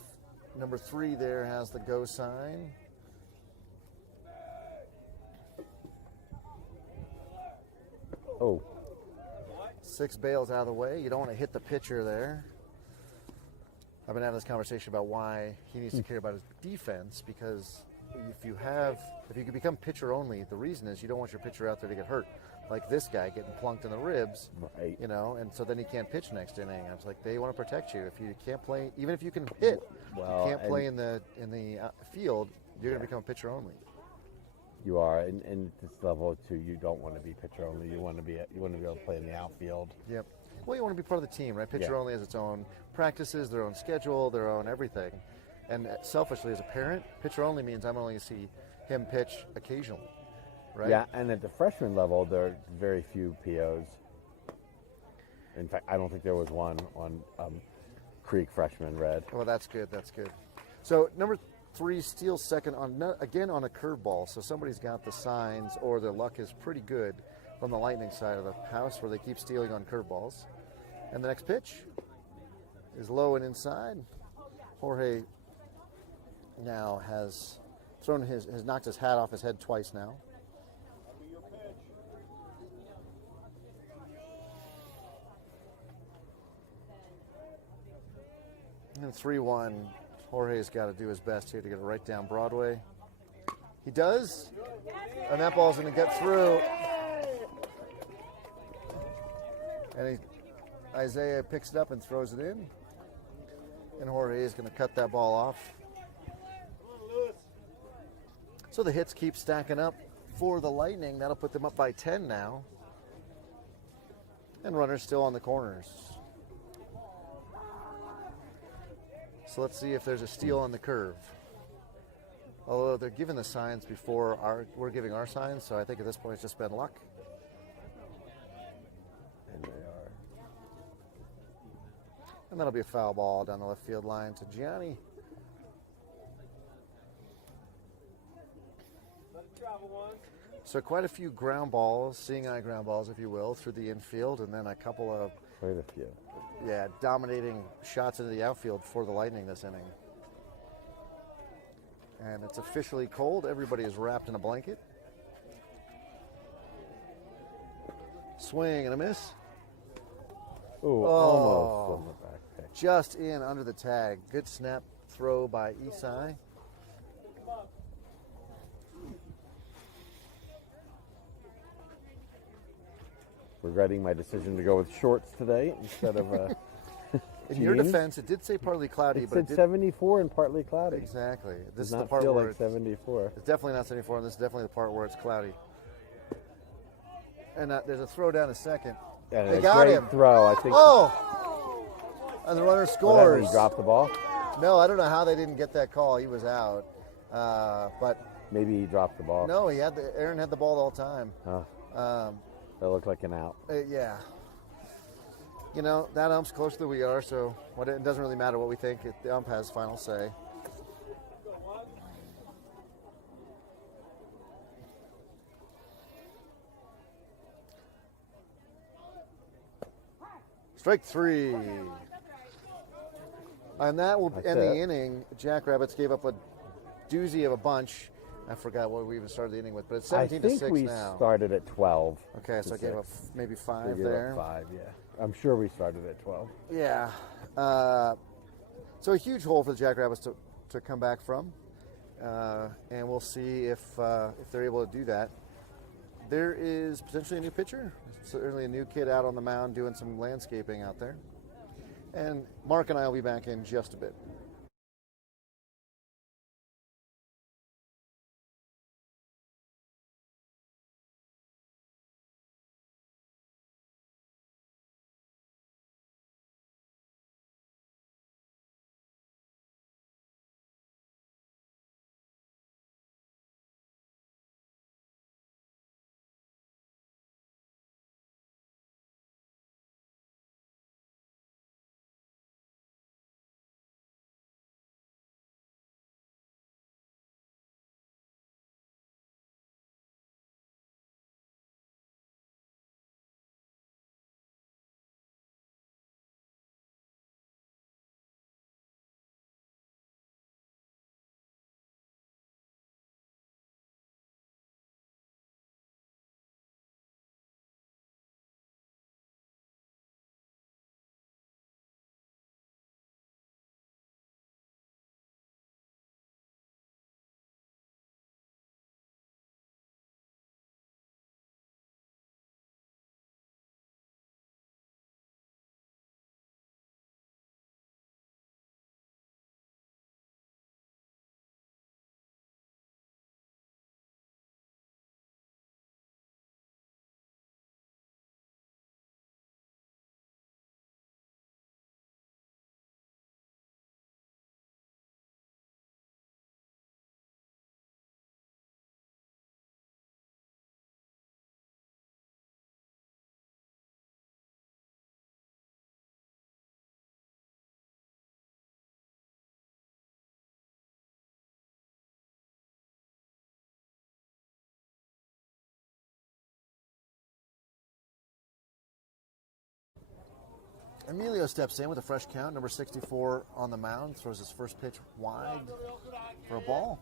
number 3 there has the go sign. Oh, 6 bails out of the way. You don't want to hit the pitcher there. I've been having this conversation about why he needs to care about his defense, because if you can become pitcher only, the reason is you don't want your pitcher out there to get hurt, like this guy getting plunked in the ribs, right. and so then he can't pitch next inning. I was like, they want to protect you. If you can't play, even if you can hit, Well, you can't play and- in the field, you're going to become pitcher only. You are, and at this level too. You don't want to be pitcher only. You want to be able to play in the outfield. Yep. Well, you want to be part of the team, right? Pitcher Yeah. only has its own practices, their own schedule, their own everything. And selfishly, as a parent, pitcher only means I'm only going to see him pitch occasionally, right? Yeah, and at the freshman level, there are very few POs. In fact, I don't think there was one on Creek freshman red. Well, that's good. That's good. So number 3 steals second again on a curveball. So somebody's got the signs, or their luck is pretty good from the Lightning side of the house, where they keep stealing on curveballs. And the next pitch is low and inside. Jorge now has knocked his hat off his head twice now. And 3-1. Jorge's got to do his best here to get it right down Broadway. He does, and that ball's going to get through. And Isaiah picks it up and throws it in. And Jorge is going to cut that ball off. So the hits keep stacking up for the Lightning. That'll put them up by 10 now. And runners still on the corners. So let's see if there's a steal on the curve. Although they're giving the signs before we're giving our signs, so I think at this point it's just been luck. And they are. And that'll be a foul ball down the left field line to Gianni. So quite a few ground balls, seeing eye ground balls, if you will, through the infield, and then a couple of Quite a few. dominating shots into the outfield for the Lightning this inning. And it's officially cold. Everybody is wrapped in a blanket. Swing and a miss. Ooh, almost on the back pitch. Just in under the tag. Good snap throw by Isai. Regretting my decision to go with shorts today instead of In your jeans. defense, it did say partly cloudy, It but it said did 74 and partly cloudy. exactly. This Does is the not part feel where like 74. it's definitely not 74, and this is definitely the part where it's cloudy. And there's a throw down a second. And They a got great him. throw, I think. Oh! And the runner Was that scores. when he dropped the ball? No, I don't know how they didn't get that call. He was out. But Maybe he dropped the ball. no, Aaron had the ball the whole time. Oh, that looked like an out. Yeah. You know, that ump's closer than we are, so it doesn't really matter what we think. The ump has final say. Strike three. And that will That's end the it. inning. Jackrabbits gave up a doozy of a bunch. I forgot what we even started the inning with, but it's I 17 to think 6 we now. started at 12. Okay, so I to gave up 6. maybe We 5 gave there. up 5, yeah. I'm sure we started at 12. Yeah. So a huge hole for the Jackrabbits to come back from, and we'll see if they're able to do that. There is potentially a new pitcher, certainly a new kid out on the mound doing some landscaping out there. And Mark and I will be back in just a bit. Emilio steps in with a fresh count, number 64 on the mound, throws his first pitch wide for a ball.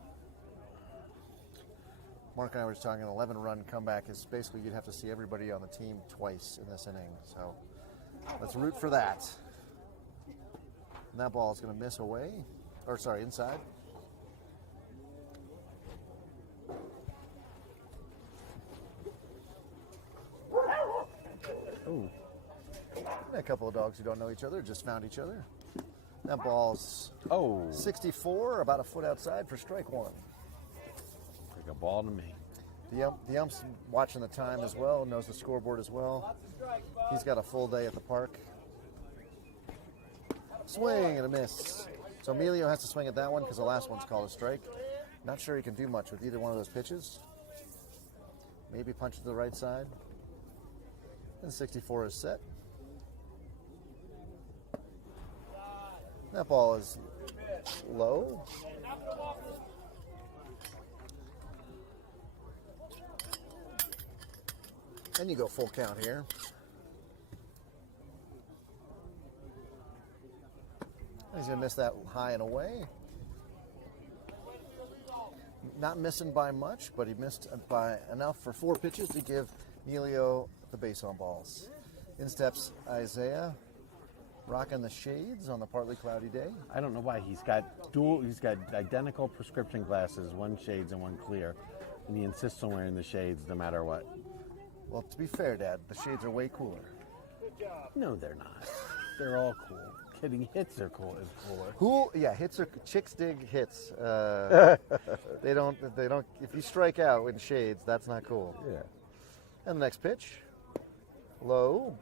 Mark and I were just talking, an 11-run comeback is basically you'd have to see everybody on the team twice in this inning. So let's root for that. And that ball is going to miss away, or sorry, inside. Ooh. And a couple of dogs who don't know each other just found each other. That ball's 64, about a foot outside for strike one. Like a ball to me. The ump's watching the time as well, knows the scoreboard as well. He's got a full day at the park. Swing and a miss. So Emilio has to swing at that one because the last one's called a strike. Not sure he can do much with either one of those pitches. Maybe punch to the right side. And 64 is set. That ball is low. And you go full count here. He's going to miss that high and away. Not missing by much, but he missed by enough for 4 pitches to give Emilio the base on balls. In steps Isaiah, rocking the shades on the partly cloudy day. I don't know why he's got identical prescription glasses, one shades and one clear, and he insists on wearing the shades no matter what. Well, to be fair, Dad, the shades are way cooler. No, they're not. They're all cool. Kidding, hits are cool. Is cooler. Cool, yeah. Hits are chicks dig hits. They don't. If you strike out in shades, that's not cool. Yeah. And the next pitch, low.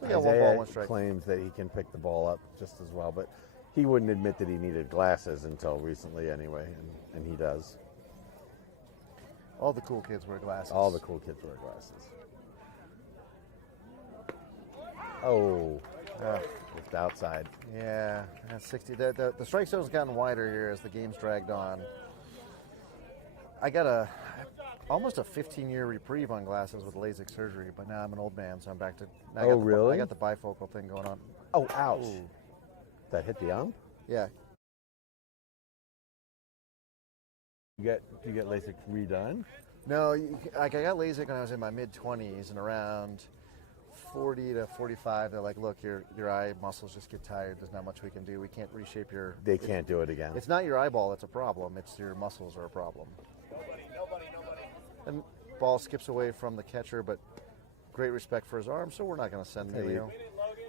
We got Isaiah 1 ball, 1 strike. claims that he can pick the ball up just as well, but he wouldn't admit that he needed glasses until recently, anyway, and he does. All the cool kids wear glasses. All the cool kids wear glasses. Oh, just outside. Yeah, that's 60. The strike zone's gotten wider here as the game's dragged on. I got almost a 15-year reprieve on glasses with LASIK surgery, but now I'm an old man, so I'm back to. Really? I got the bifocal thing going on. Oh, ouch! Ooh. That hit the ump. Yeah. Do you get LASIK redone? No, I got LASIK when I was in my mid-20s, and around 40 to 45, they're like, look, your eye muscles just get tired. There's not much we can do. We can't reshape your... They can't do it again. It's not your eyeball that's a problem. It's your muscles are a problem. And ball skips away from the catcher, but great respect for his arm, so we're not going to send Emilio.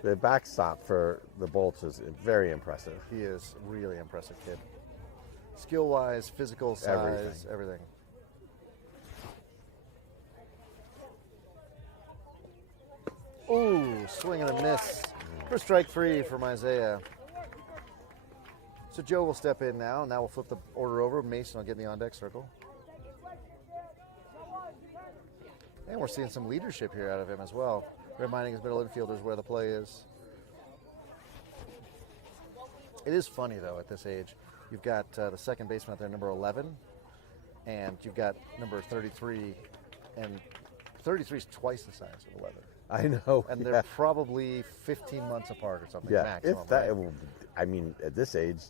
The backstop for the Bolts is very impressive. He is a really impressive kid. Skill-wise, physical size, everything. Ooh, swing and a miss for strike 3 from Isaiah. So Joe will step in now. Now we'll flip the order over. Mason will get in the on-deck circle. And we're seeing some leadership here out of him as well, reminding his middle infielders where the play is. It is funny, though, at this age. You've got the second baseman out there, number 11, and you've got number 33, and 33 is twice the size of 11. I know. And they're probably 15 months apart or something. Yeah, maximum, if that. right? I mean, at this age,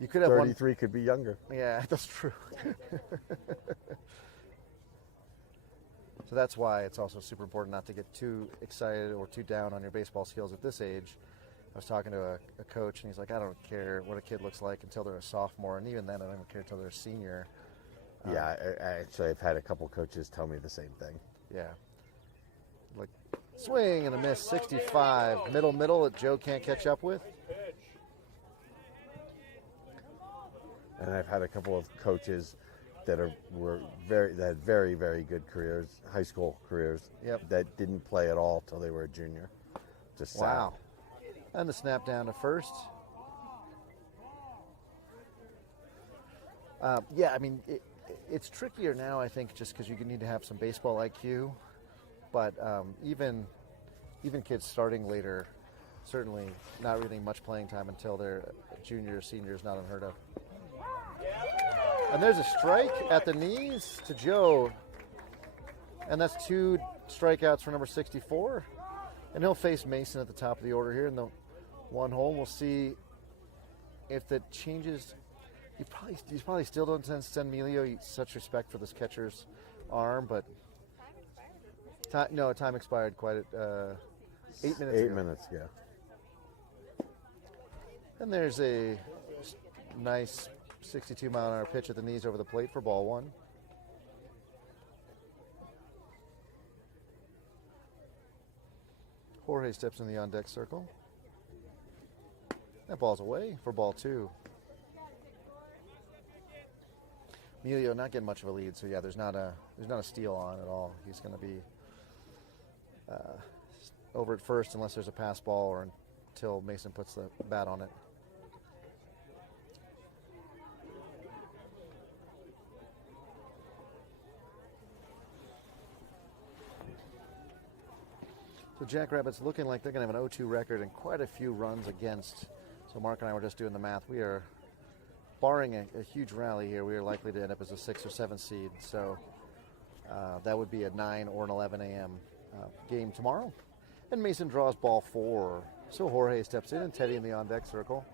You could have 33 could be younger. Yeah, that's true. So that's why it's also super important not to get too excited or too down on your baseball skills at this age. I was talking to a coach, and he's like, I don't care what a kid looks like until they're a sophomore, and even then I don't care until they're a senior. Yeah, actually, I've had a couple coaches tell me the same thing. Yeah. Like, swing and a miss, 65. Middle that Joe can't catch up with. And I've had a couple of coaches that had very, very good careers, high school careers, that didn't play at all till they were a junior. Just wow. And the snap down to first. Yeah, I mean, it's trickier now, I think, just because you need to have some baseball IQ. But even kids starting later, certainly not really much playing time until they're junior or senior is not unheard of. And there's a strike at the knees to Joe. And that's 2 strikeouts for number 64. And he'll face Mason at the top of the order here in the 1 hole. We'll see if that changes. You probably still don't send Emilio such respect for this catcher's arm, but time expired quite at 8 minutes. 8 minutes, yeah. And there's a nice 62-mile-an-hour pitch at the knees over the plate for ball 1. Jorge steps in the on-deck circle. That ball's away for ball 2. Emilio not getting much of a lead, so yeah, there's not a steal on at all. He's going to be over at first unless there's a pass ball or until Mason puts the bat on it. Jackrabbits looking like they're going to have an 0-2 record and quite a few runs against. So Mark and I were just doing the math. We are, barring a huge rally here, we are likely to end up as a 6 or 7 seed. So that would be a 9 or an 11 a.m. Game tomorrow. And Mason draws ball 4. So Jorge steps in and Teddy in the on-deck circle.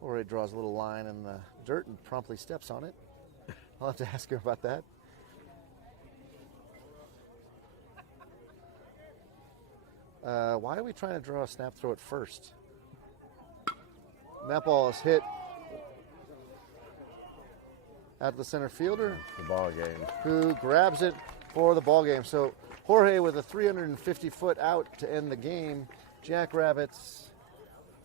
Jorge draws a little line in the dirt and promptly steps on it. I'll have to ask her about that. Why are we trying to draw a snap throw at first? And that ball is hit at the center fielder, The ball game. who grabs it for the ball game. So Jorge with a 350-foot out to end the game. Jackrabbits,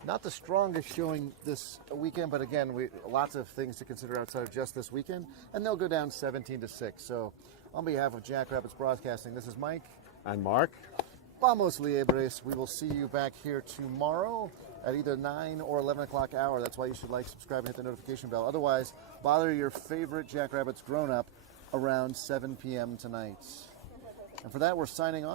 not the strongest showing this weekend, but again, lots of things to consider outside of just this weekend, and they'll go down 17-6. So on behalf of Jackrabbits Broadcasting, this is Mike. And Mark? Vamos Liebres. We will see you back here tomorrow at either 9 or 11 o'clock hour. That's why you should like, subscribe, and hit the notification bell. Otherwise, bother your favorite Jackrabbits grown-up around 7 p.m. tonight. And for that, we're signing off.